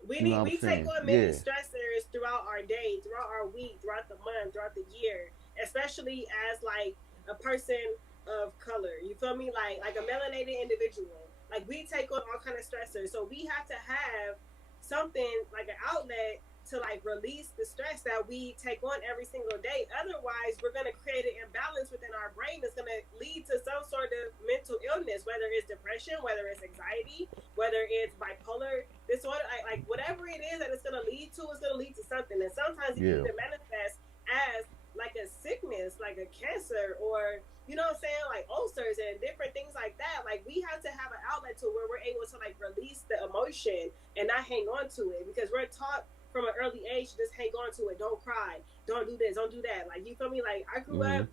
you know what I'm We take saying? on many Yeah. stressors throughout our day, throughout our week, throughout the month, throughout the year, especially as like a person of color. You feel me? Like a melanated individual. Like we take on all kind of stressors. So we have to have something like an outlet to like release the stress that we take on every single day. Otherwise, we're gonna create an imbalance within our brain that's gonna lead to some sort of mental illness, whether it's depression, whether it's anxiety, whether it's bipolar disorder, like whatever it is that it's gonna lead to, it's gonna lead to something. And sometimes it can Yeah. even manifest as like a sickness, like a cancer, or you know what I'm saying, like ulcers and different things like that. Like we have to have an outlet to where we're able to like release the emotion and not hang on to it because we're taught from an early age to just hang on to it. Don't cry. Don't do this. Don't do that. Like you feel me? Like I grew Hmm. up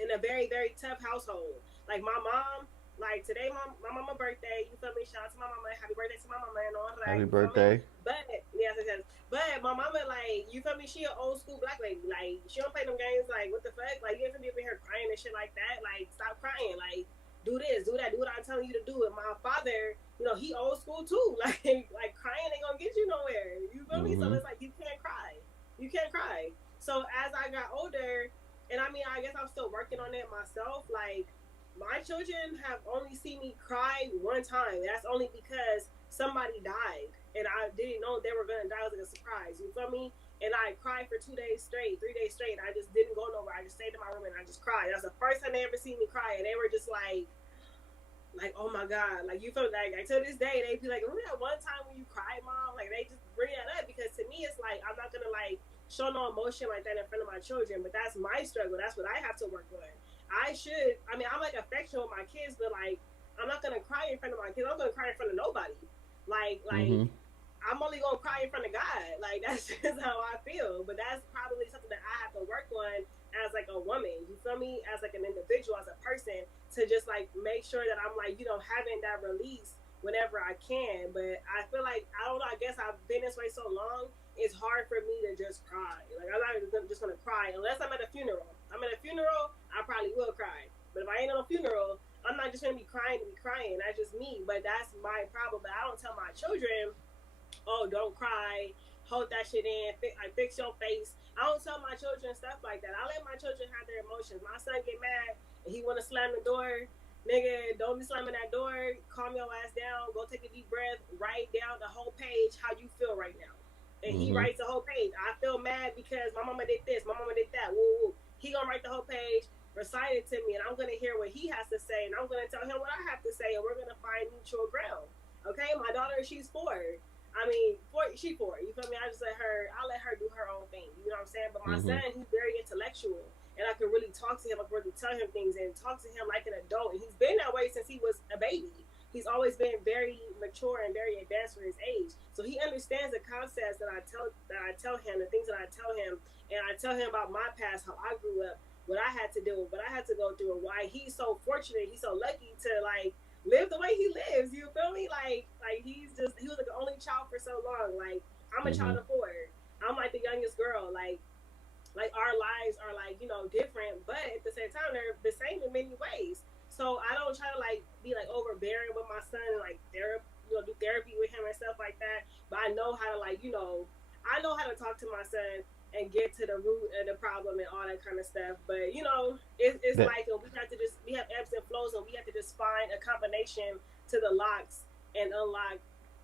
in a very, very tough household. Like my mom, like today, my mama birthday. You feel me? Shout out to my mama. Happy birthday to my mama and all that. Happy You feel me? birthday. But yes, yes, yes. But my mama, like, you feel me? She an old school black lady. Like she don't play them games. Like what the fuck? Like you ain't finna be over here crying and shit like that. Like stop crying. Like do this, do that, do what I'm telling you to do. And my father he old school too. Like crying ain't gonna get you nowhere. You feel me? So Mm-hmm. it's like you can't cry. You can't cry. So as I got older, and I mean, I guess I'm still working on it myself. Like my children have only seen me cry one time. That's only because somebody died, and I didn't know they were gonna die. It was like a surprise. You feel me? And I cried for 2 days straight, 3 days straight. I just didn't go nowhere. I just stayed in my room and I just cried. That's the first time they ever seen me cry, and they were just like, oh my god, like you feel like to this day they be like, remember that one time when you cried, mom? Like they just bring that up because to me it's like I'm not gonna like show no emotion like that in front of my children, but that's my struggle. That's what I have to work on. I should, I mean, I'm like affectionate with my kids, but like I'm not gonna cry in front of my kids. I'm gonna cry in front of nobody. Like Mm-hmm. I'm only gonna cry in front of God. Like that's just how I feel. But that's probably something that I have to work on as like a woman. You feel me? As like an individual, as a person, to just like make sure that I'm like, having that release whenever I can. But I feel like I don't know, I guess I've been this way so long, it's hard for me to just cry. Like I'm not just gonna cry unless I'm at a funeral. I'm at a funeral, I probably will cry. But if I ain't at a funeral, I'm not just gonna be crying to be crying. That's just me. But that's my problem. But I don't tell my children, oh, don't cry, hold that shit in, fix your face. I don't tell my children stuff like that. I let my children have their emotions. My son get mad and he want to slam the door. Nigga, don't be slamming that door. Calm your ass down. Go take a deep breath. Write down the whole page how you feel right now. And he Mm-hmm. writes the whole page. I feel mad because my mama did this. My mama did that. Woo, woo. He gonna write the whole page, recite it to me, and I'm gonna hear what he has to say, and I'm gonna tell him what I have to say, and we're gonna find mutual ground. Okay, my daughter, she's 4. I mean, she 4. You feel me? I let her do her own thing. You know what I'm saying? But my Mm-hmm. son, he's very intellectual, and I can really talk to him. I can really tell him things and talk to him like an adult. And he's been that way since he was a baby. He's always been very mature and very advanced for his age. So he understands the concepts that I tell him, the things that I tell him, and I tell him about my past, how I grew up, what I had to do, what I had to go through, and why he's so fortunate, he's so lucky to like live the way he lives. You feel me? Like he was like the only child for so long. Like I'm a Mm-hmm. child of 4. I'm like the youngest girl. Like our lives are like different, but at the same time they're the same in many ways. So I don't try to like be like overbearing with my son and like therapy, do therapy with him and stuff like that. But I know how to like I know how to talk to my son and get to the root of the problem and all that kind of stuff. But it's That like we have ebbs and flows, and we have to just find a combination to the locks and unlock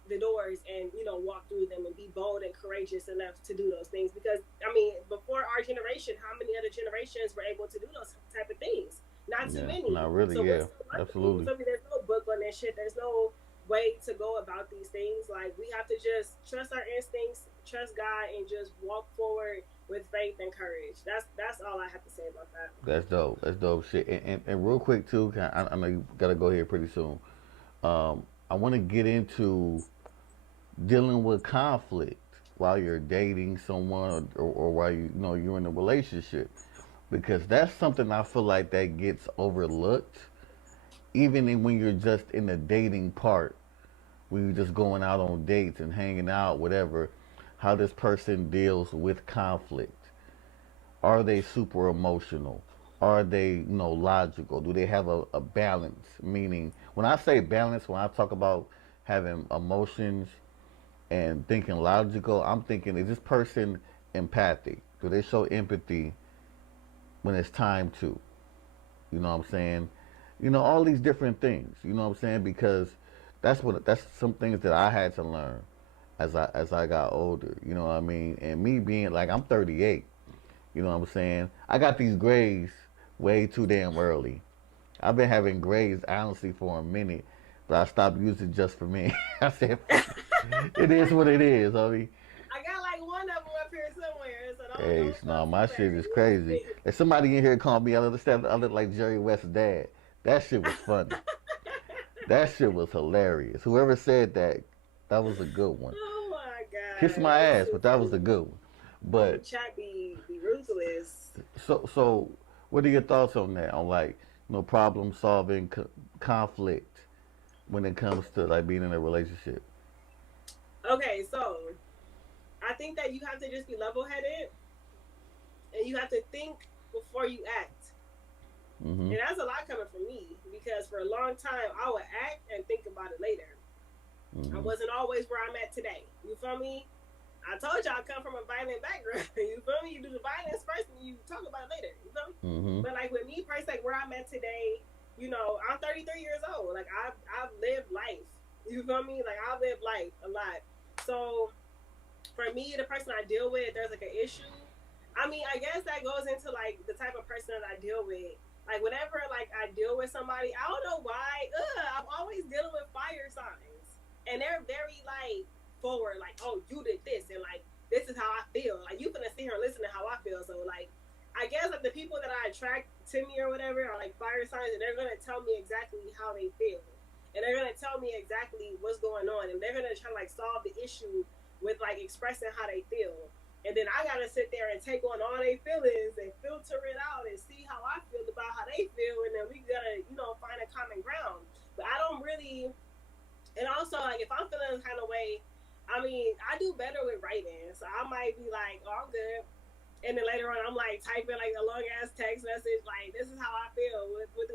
the doors and walk through them and be bold and courageous enough to do those things, because I mean before our generation, how many other generations were able to do those type of things? Not too yeah, many. not really. So we're Yeah, still learning. You absolutely. feel me? There's no book on this shit. There's no way to go about these things. Like we have to just trust our instincts, trust God, and just walk forward with faith and courage. That's all I have to say about that. That's dope. That's dope shit. And real quick too, I know you gotta go here pretty soon. I want to get into dealing with conflict while you're dating someone, or while you're in a relationship, because that's something I feel like that gets overlooked, even when you're just in the dating part, when you're just going out on dates and hanging out, whatever. How this person deals with conflict. Are they super emotional? Are they, logical? Do they have a balance? Meaning, when I say balance, when I talk about having emotions and thinking logical, I'm thinking, is this person empathic? Do they show empathy when it's time to? You know what I'm saying? All these different things. You know what I'm saying? Because that's some things that I had to learn as I got older. You know what I mean? And me being like, I'm 38. You know what I'm saying? I got these grades way too damn early. I've been having grades honestly for a minute, but I stopped using just for me. I said, fuck it. It is what it is, homie. I got like one of them up here somewhere, so Hey, don't no, feel my too shit bad. is crazy. If somebody in here called me, I understand. I look like Jerry West's dad. That shit was funny. That shit was hilarious. Whoever said that, that was a good one. Oh my Kiss god, my it's ass, too but that was a funny. good one. But Chat be ruthless. so, what are your thoughts on that? On like, problem solving, conflict when it comes to like being in a relationship. Okay, so I think that you have to just be level headed and you have to think before you act. Mm-hmm. And that's a lot coming from me because for a long time I would act and think about it later. I Mm-hmm. wasn't always where I'm at today. You feel me? I told y'all I come from a violent background. You feel me? You do the violence first and you talk about it later. You feel me? Mm-hmm. But like with me personally, like where I'm at today, you know, I'm 33 years old. Like I've lived life. You feel me? Like I've lived life a lot. So for me, the person I deal with, if there's like an issue, I mean, I guess that goes into like the type of person that I deal with. Like whenever like I deal with somebody, I don't know why. I'm always dealing with fire signs, and they're very like forward. Like, oh, you did this, and like this is how I feel. Like you finna sit here and listen to how I feel. So like, I guess like the people that I attract to me or whatever are like fire signs, and they're gonna tell me exactly how they feel, and they're gonna tell me exactly what's going on, and they're gonna try to like solve the issue with like expressing how they feel. And then I gotta sit there and take on all their feelings and filter it out and see how I feel about how they feel, and then we gotta, you know, find a common ground. But I don't really, and also like if I'm feeling kind of way, I mean, I do better with writing, so I might be like, oh, I'm good. And then later on, I'm like typing like a long ass text message, like this is how I feel with you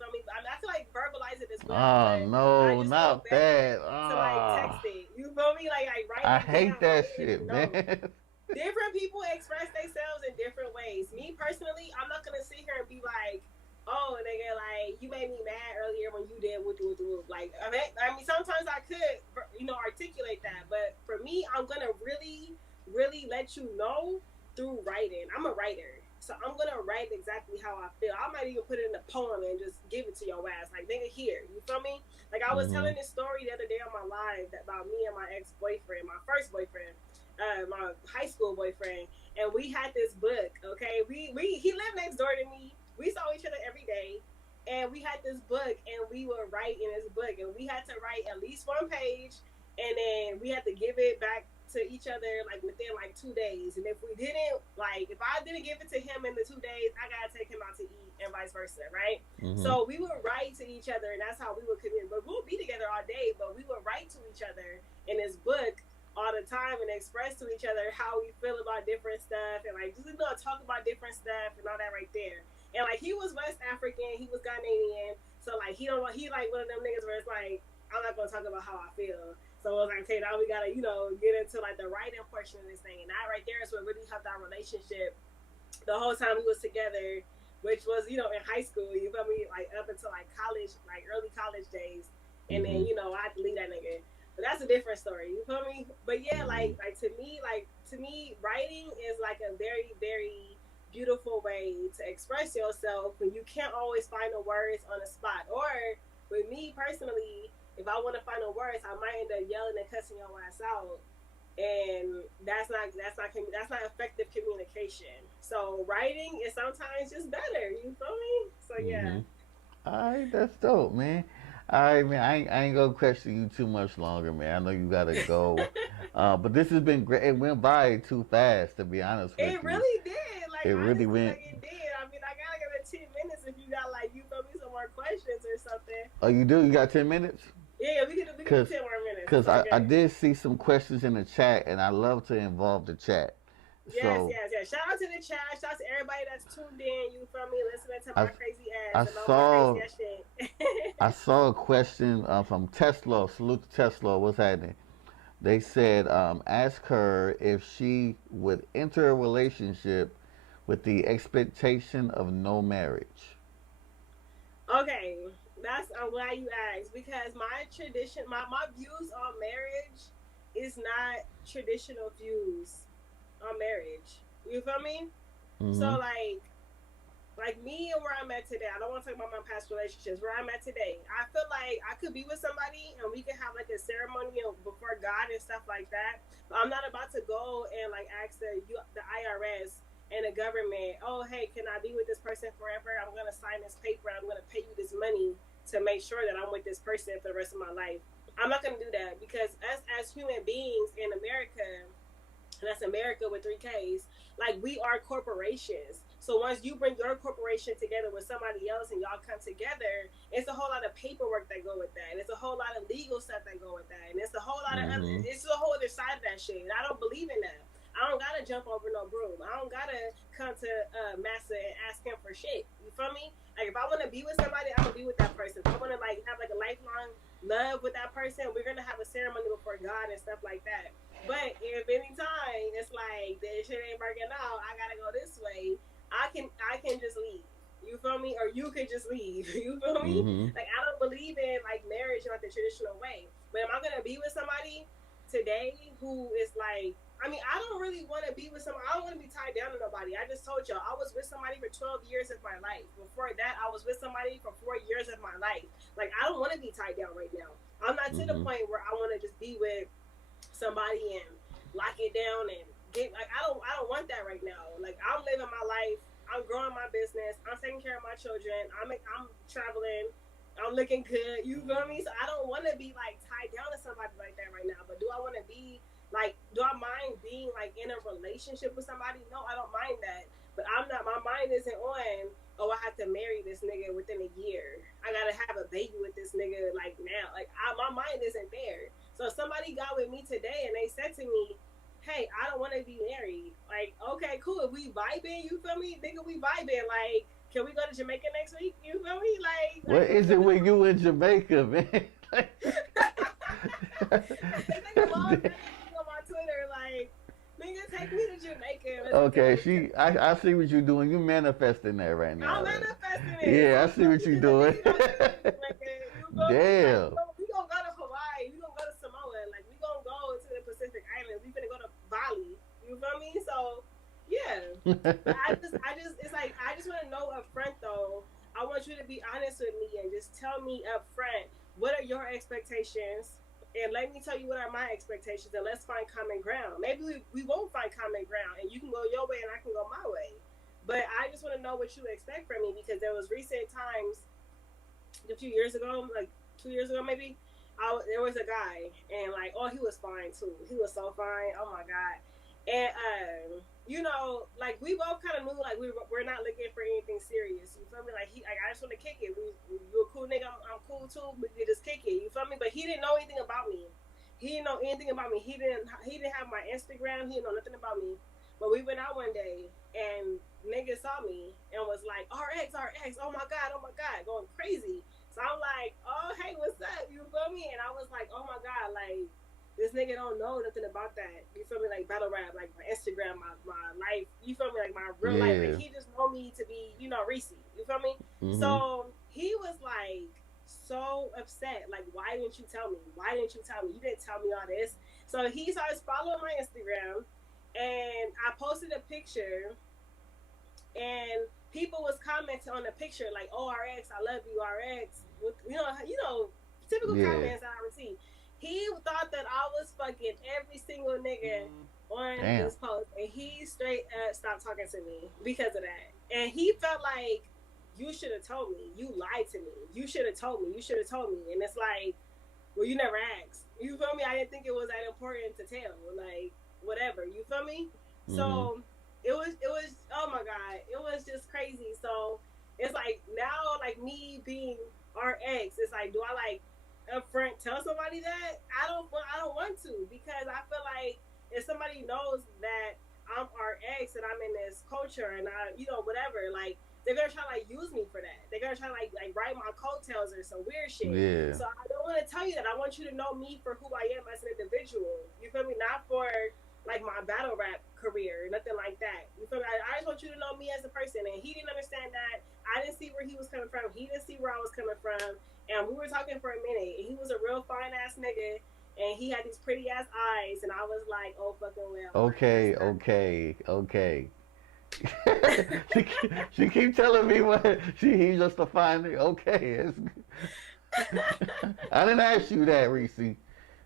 feel me? I mean, I feel like verbalize it as well, Oh but I no, just feel not better that. to like Ah, text it. You feel me? Like write I it hate down, that write it in a shit, note. man. Different people express themselves in different ways. Me personally, I'm not gonna sit here and be like, "Oh, nigga, like you made me mad earlier when you did what." Like, I mean, sometimes I could, you know, articulate that, but for me, I'm gonna really, really let you know through writing. I'm a writer, so I'm gonna write exactly how I feel. I might even put it in a poem and just give it to your ass, like nigga, here. You feel me? Like I was Mm-hmm. telling this story the other day on my live about me and my ex boyfriend, my first boyfriend, my high school boyfriend, and we had this book. Okay, we he lived next door to me. We saw each other every day, and we had this book, and we would write in this book, and we had to write at least one page, and then we had to give it back to each other like within like 2 days. And if we didn't, like if I didn't give it to him in the 2 days, I gotta take him out to eat, and vice versa, right? Mm-hmm. So we would write to each other, and that's how we would communicate. But we'll be together all day, but we would write to each other in this book all the time and express to each other how we feel about different stuff, and like just, you know, talk about different stuff and all that right there. And like he was West African, he was Ghanaian, so like he like one of them niggas where it's like I'm not gonna talk about how I feel. So it was like, okay, now we gotta, you know, get into like the writing portion of this thing, and that right there is what really helped our relationship the whole time we was together, which was, you know, in high school. You feel me? Like up until like college, like early college days, and Mm-hmm. then you know I had to leave that nigga. But that's a different story. You feel me? But yeah, Mm-hmm. like to me, writing is like a very very beautiful way to express yourself when you can't always find the words on the spot. Or with me personally, if I want to find the words, I might end up yelling and cussing your ass out, and that's not effective communication. So writing is sometimes just better. You feel me? So Mm-hmm. yeah. All right, that's dope, man. All right, man. I ain't gonna question you too much longer, man. I know you gotta go, but this has been great. It went by too fast, to be honest with It you. really did. Like It really honestly, went. like it did. I mean, I gotta give it 10 minutes if you got like you feel me some more questions or something. Oh, you do? You got 10 minutes? Yeah, we can do Cause, 10 more minutes. It's cause all I good. did see some questions in the chat, and I love to involve the chat. Yes, So yes, yes. Shout out to the chat. Shout out to everybody that's tuned in. You feel me? Listening to I my crazy I ass and all my crazy saw ass shit. I saw a question from Tesla. Salute to Tesla. What's happening? They said, ask her if she would enter a relationship with the expectation of no marriage. Okay, I'm glad you asked, because my views on marriage is not traditional views on marriage. You feel me? Mm-hmm. So like me and where I'm at today. I don't want to talk about my past relationships. Where I'm at today, I feel like I could be with somebody and we can have like a ceremony before God and stuff like that. But I'm not about to go and like ask the IRS and the government, oh hey, can I be with this person forever? I'm gonna sign this paper. I'm gonna pay you this money to make sure that I'm with this person for the rest of my life. I'm not gonna do that, because us as human beings in America, and that's America with three Ks, like we are corporations. So once you bring your corporation together with somebody else and y'all come together, it's a whole lot of paperwork that go with that. And it's a whole lot of legal stuff that go with that. And it's a whole lot of other, Mm-hmm. it's a whole other side of that shit. And I don't believe in that. I don't gotta jump over no broom. I don't gotta come to Massa and ask him for shit. You feel me? Like if I want to be with somebody, I'm gonna be with that person. If I want to like have like a lifelong love with that person, we're gonna have a ceremony before God and stuff like that. But if any time it's like this shit ain't working out, I gotta go this way. I can just leave. You feel me? Or you could just leave. You feel me? Mm-hmm. Like I don't believe in like marriage in like the traditional way. But am I gonna be with somebody today who is like, I mean, I don't really want to be with someone. I don't want to be tied down to nobody. I just told y'all I was with somebody for 12 years of my life. Before that, I was with somebody for 4 years of my life. Like I don't want to be tied down right now. I'm not to the Mm-hmm. point where I want to just be with somebody and lock it down and get like I don't want that right now. Like I'm living my life. I'm growing my business. I'm taking care of my children. I'm traveling. I'm looking good. You feel me? So I don't want to be like tied down to somebody like that right now. But do I want to be like? Do I mind being like in a relationship with somebody? No, I don't mind that. But I'm not. My mind isn't on. Oh, I have to marry this nigga within a year. I gotta have a baby with this nigga like now. Like my mind isn't there. So if somebody got with me today and they said to me, hey, I don't want to be married. Like, okay, cool. If we vibing, you feel me? Nigga, we vibing. Like, can we go to Jamaica next week? You feel me? What Like is it with you in Jamaica, man? nigga, long on my Twitter, like, nigga, take me to Jamaica. Let's Okay, go. I see what you're doing. You manifesting that right I'm now. manifesting it. Yeah, So I we see what you're doing. we gonna take me to Jamaica. You feel me? Like, Damn. we gonna go to Hawaii. We gonna go to Samoa. Like, we gonna go to the Pacific Islands. We gonna go to Bali. You feel me? So, yeah. But it's like I just want to know up front though. I want you to be honest with me and just tell me up front what are your expectations, and let me tell you what are my expectations, and let's find common ground. Maybe we won't find common ground, and you can go your way and I can go my way. But I just want to know what you expect from me because there was recent times a few years ago, like 2 years ago maybe. There was a guy and like oh he was fine too. He was so fine. Oh my god. And you know, like we both kind of knew like we're not looking for anything serious. You feel me? Like I just want to kick it. You a cool nigga. I'm cool too. We could just kick it. You feel me? But he didn't know anything about me. He didn't know anything about me. He didn't have my Instagram. He didn't know nothing about me. But we went out one day and nigga saw me and was like RX. Oh my god, going crazy. So I'm like, oh hey, what's up? You feel me? And I was like, oh my god, like this nigga don't know nothing about that. You feel me? Like battle rap, like my Instagram, my life. You feel me? Like my real life. Yeah. Like he just know me to be, Reese. You feel me? Mm-hmm. So he was like so upset. Like, why didn't you tell me? Why didn't you tell me? You didn't tell me all this. So he starts following my Instagram, and I posted a picture, and people was commenting on the picture like, "Oh, RX, I love you, RX." With, typical Yeah. comments that I received. He thought that I was fucking every single nigga on Damn. this post, and he straight up stopped talking to me because of that. And he felt like you should have told me. You lied to me. You should have told me. You should have told me. And it's like, well, you never asked. You feel me? I didn't think it was that important to tell. Like, whatever. You feel me? Mm-hmm. So it was oh my god, it was just crazy. So it's like now like me being RX, it's like do I like upfront tell somebody that? I don't want to because I feel like if somebody knows that I'm RX and I'm in this culture and I whatever, like they're gonna try to like use me for that. They're gonna try to like ride my coattails or some weird shit. Yeah. So I don't want to tell you that. I want you to know me for who I am as an individual. You feel me? Not for like my battle rap career, nothing like that. You feel me? I just want you to know me as a person. And he didn't understand that. I didn't see where he was coming from. He didn't see where I was coming from. And we were talking for a minute. And he was a real fine ass nigga. And he had these pretty ass eyes. And I was like, oh fucking well. Okay. Like, Okay. Okay. she keep telling me what he's just a fine nigga. Okay. I didn't ask you that, Reese.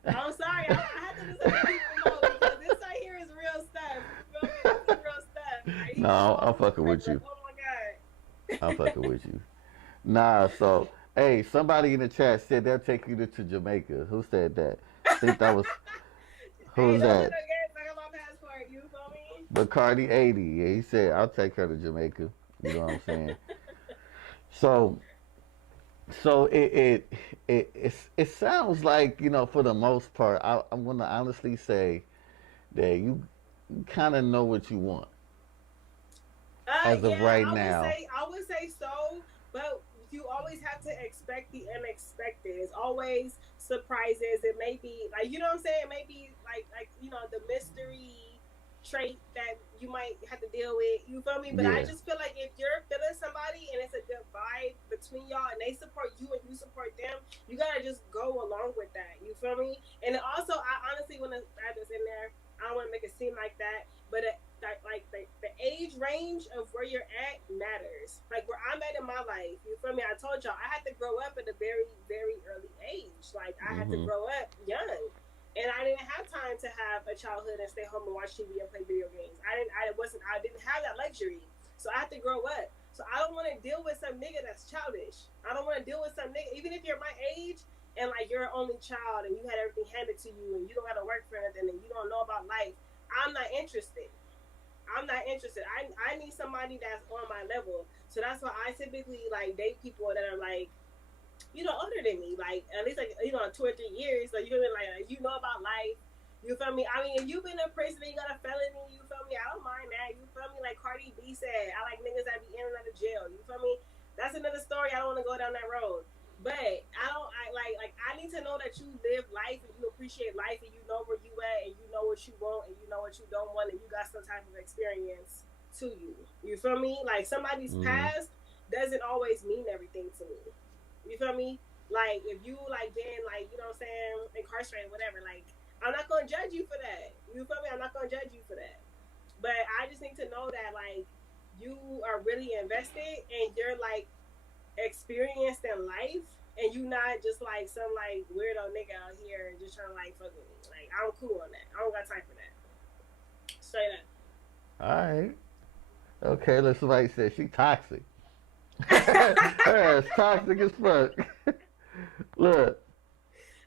I'm sorry. I had to just let people know because this right here is real stuff. You feel me? This is real stuff. Like, he No, I'm was fucking like, with you. oh my god. I'm fucking with you. Nah, so hey, somebody in the chat said they'll take you to Jamaica. Who said that? I think that was Hey, who's don't let that? no games. I got my passport. You feel me? Bacardi 80. Yeah, he said I'll take her to Jamaica. You know what I'm saying? So it sounds like for the most part I'm gonna honestly say that you kind of know what you want as of Yeah, right I would now. say I would say so. But you always have to expect the unexpected. It's always surprises. It may be like, you know what I'm saying? Maybe like the mystery trait that you might have to deal with. You feel me? But I Yeah. just feel like if you're feeling somebody and it's a good vibe between y'all and they support you and you support them, you gotta just go along with that. You feel me? And also, I honestly want to add this in there. I don't want to make it seem like that, but like the age range of where you're at matters. Like where I'm at in my life, you feel me? I told y'all I had to grow up at a very, very early age. Like I had to Mhm. grow up young. And I didn't have time to have a childhood and stay home and watch TV and play video games. I didn't have that luxury. So I had to grow up. So I don't want to deal with some nigga that's childish. I don't want to deal with some nigga, even if you're my age and like you're an only child and you had everything handed to you and you don't got to work for anything and you don't know about life. I'm not interested. I'm not interested. I need somebody that's on my level. So that's why I typically like date people that are like, older than me. Like at least like 2 or 3 years. Like you feel me? Like you know about life. You feel me? I mean, if you've been in prison and you got a felony, you feel me? I don't mind that. You feel me? Like Cardi B said, I like niggas that be in and out of jail. You feel me? That's another story. I don't want to go down that road. But I don't. I I need to know that you live life and you appreciate life and you know where you at and you know what you want and you know what you don't want and you got some type of experience to you. You feel me? Like somebody's Mhm. past doesn't always mean everything to me. You feel me? Like if you like been like what I'm saying, incarcerated, whatever. Like I'm not gonna judge you for that. You feel me? I'm not gonna judge you for that. But I just need to know that like you are really invested and you're like experienced in life and you not just like some like weirdo nigga out here and just trying to like fuck with me. Like I'm cool on that. I don't got time for that. Straight All right. Okay. Look, somebody said she toxic. Her up. ass toxic as fuck. Look,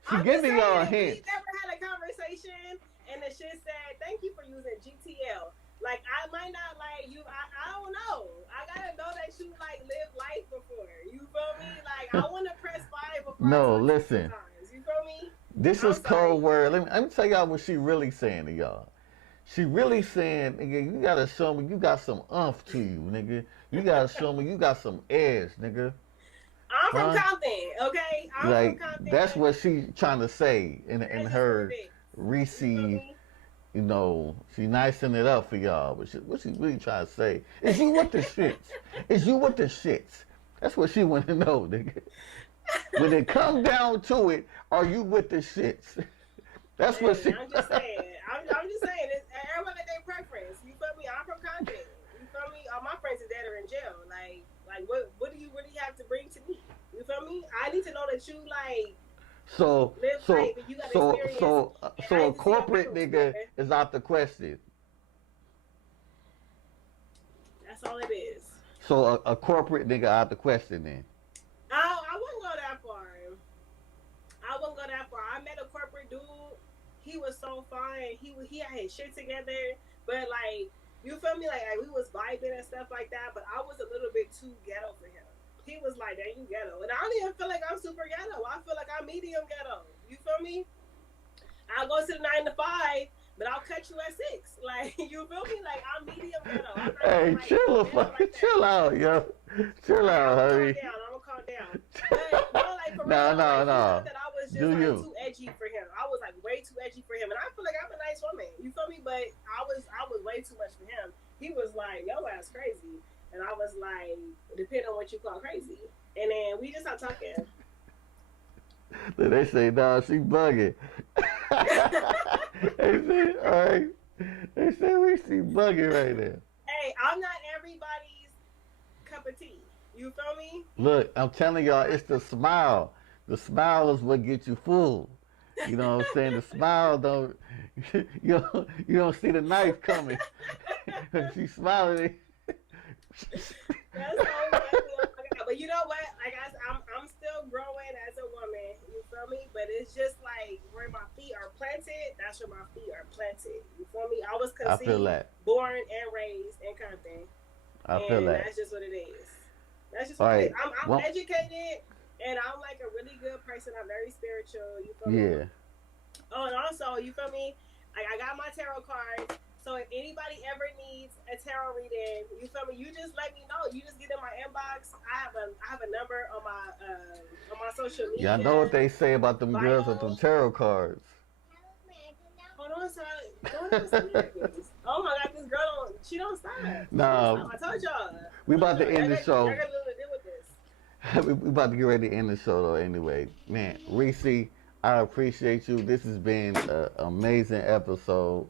she I'm just giving y'all saying, we hints. never had a conversation, and the shit said, "Thank you for using GTL." Like, I might not like you. I don't know. I gotta know that you like live life before. You feel me? Like, I want to press five before I No, talk to you. listen. Sometimes, you feel me? This is I'm cold sorry. word. Let me tell y'all what she really saying to y'all. She really saying, nigga, you gotta show me you got some umph to you, nigga. You gotta show me you got some edge, nigga. I'm from Huh? Compton. Okay, I'm from Like that's Compton. what she trying to say in That's just what her it is. Reese, You feel me? she nicing it up for y'all. But what she really trying to say is you with the shits. Is you with the shits. That's what she want to know, nigga. When it come down to it, are you with the shits? That's what Hey, she. I'm just saying. I'm just saying. It's, everyone got their preference. You feel me? I'm from Compton. You feel me? All my friends are dead or in jail. Like what do you really have to bring to me? You feel me? I need to know that you like so live so life and you got so experience, so and so I a need to see your corporate paperwork, nigga nigga. is out the question. That's all it is. So a corporate nigga out the question then. I wouldn't go that far. I wouldn't go that far. I met a corporate dude. He was so fine. He had his shit together, but like you feel me, like we was vibing and stuff like that. But I was a little bit too ghetto for him. He was like, "Dang, you ghetto," and I don't even feel like I'm super ghetto. I feel like I'm medium ghetto. You feel me? I'll go to the 9 to 5, but I'll cut you at 6. Like you feel me? Like I'm medium ghetto. I'm not even Hey, like chill the ghetto fuck, like that. chill out, yo, chill Like out, I'm gonna calm honey. down. I'm gonna calm down. But no, like for real No, though, no, like he thought no. that I was just Do like you? too edgy for him. I was like way too edgy for him, and I feel like I'm a nice woman. You feel me? But I was way too much for him. He was like, "Yo, ass crazy," and I was like, "Depending on what you call crazy." And then we just stopped talking. They say, nah, she bugging. They say, all right. They say we see bugging right now. Hey, I'm not everybody's cup of tea. You feel me? Look, I'm telling y'all, it's the smile. The smile is what gets you full. You know what I'm saying? The smile don't you don't see the knife coming. She's smiling. That's so funny. Oh my god! But you know what? Like I'm still growing as a woman. You feel me? But it's just like where my feet are planted. That's where my feet are planted. You feel me? I was I feel conceived, that. born, and raised in Compton, I feel and that. that's just what it is. That's just All what it is. right. I'm Well, educated, and I'm like a really good person. I'm very spiritual. You feel me? yeah. Oh, and also, you feel me? Like I got my tarot cards. So if anybody ever needs a tarot reading, you feel me? You just let me know. You just get in my inbox. I have a number on my social Y'all know what media they say about them girls with them bio. tarot cards. Hold on, so go downstairs. Oh my God, this girl don't stop. She don't Nah, stop. I told y'all. we about to end the Y'all show. got to deal with this. We about to get ready to end the show though. Anyway, man, Reese, I appreciate you. This has been an amazing episode.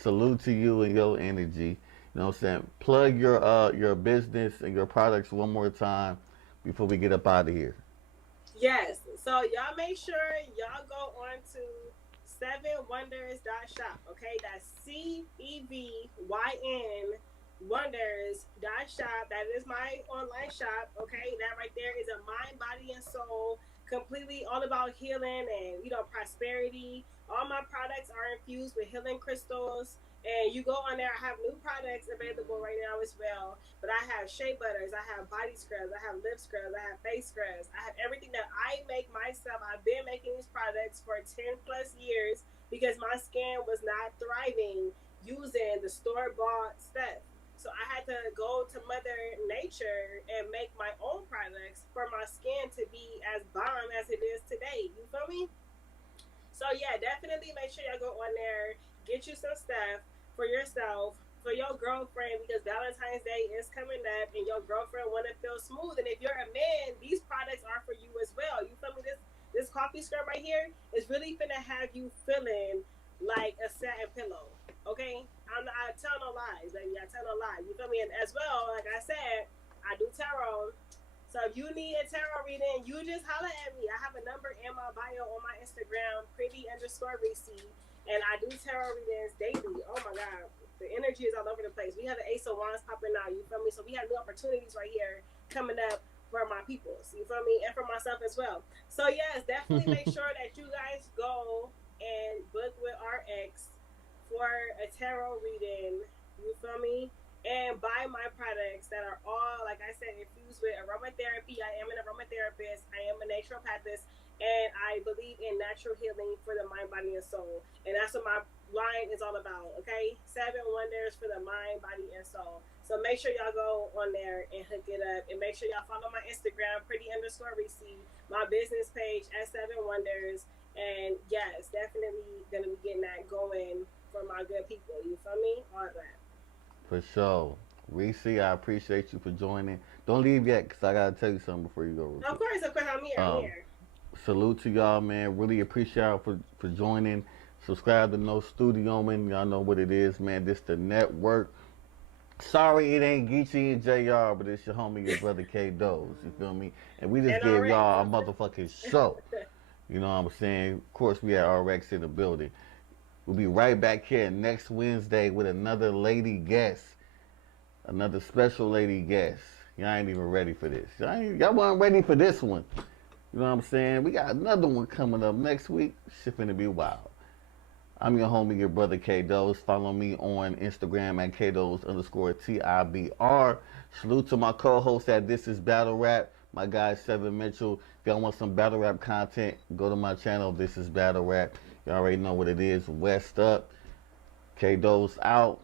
Salute to you and your energy. You know what I'm saying? Plug your business and your products one more time before we get up out of here. Yes. So y'all make sure y'all go on to sevenwonders.shop. Okay, that's CEVYN wonders.shop. That is my online shop. Okay, that right there is a mind, body, and soul. Completely all about healing and prosperity. All my products are infused with healing crystals. And you go on there, I have new products available right now as well. But I have shea butters, I have body scrubs, I have lip scrubs, I have face scrubs, I have everything that I make myself. I've been making these products for 10 plus years because my skin was not thriving using the store bought stuff. So I had to go to Mother Nature and make my own products for my skin to be as bomb as it is today. You feel me? So yeah, definitely make sure y'all go on there, get you some stuff for yourself, for your girlfriend, because Valentine's Day is coming up and your girlfriend want to feel smooth. And if you're a man, these products are for you as well. You feel me? This coffee scrub right here is really finna have you feeling like a satin pillow. Okay? I tell no lies, baby. I tell no lies. You feel me? And as well, like I said, I do tarot. So if you need a tarot reading, you just holler at me. I have a number in my bio on my Instagram, pretty_Reese. And I do tarot readings daily. Oh my God. The energy is all over the place. We have the Ace of Wands popping out. You feel me? So we have new opportunities right here coming up for my peoples. You feel me? And for myself as well. So yes, definitely make sure that you guys go and book with RX for a tarot reading. You feel me? And buy my products that are all, like I said, infused with aromatherapy. I am an aromatherapist. I am a naturopathist. And I believe in natural healing for the mind, body, and soul. And that's what my line is all about, okay? 7 wonders for the mind, body, and soul. So make sure y'all go on there and hook it up. And make sure y'all follow my Instagram, pretty_Reese, my business page at 7 wonders. And yes, definitely going to be getting that going for my good people. You feel me? All that. For sure. Reese, I appreciate you for joining. Don't leave yet, because I got to tell you something before you go real quick. Of course, I'm here. I'm Um, here. Salute to y'all, man. Really appreciate y'all for joining. Subscribe to No Studio, man. Y'all know what it is, man. This the network. Sorry it ain't Geechi and JR, but it's your homie, your brother K Doze. You feel me? And we just And gave RX. y'all a motherfucking show. You know what I'm saying? Of course, we had RX in the building. We'll be right back here next Wednesday with another lady guest. Another special lady guest. Y'all ain't even ready for this. Y'all weren't ready for this one. You know what I'm saying? We got another one coming up next week. Shit finna be wild. I'm your homie, your brother K Doze. Follow me on Instagram at KDoze_TIBR. Salute to my co-host at This Is Battle Rap, my guy Seven Mitchell. If y'all want some battle rap content, go to my channel, This Is Battle Rap. Y'all already know what it is. West up. K Doze out.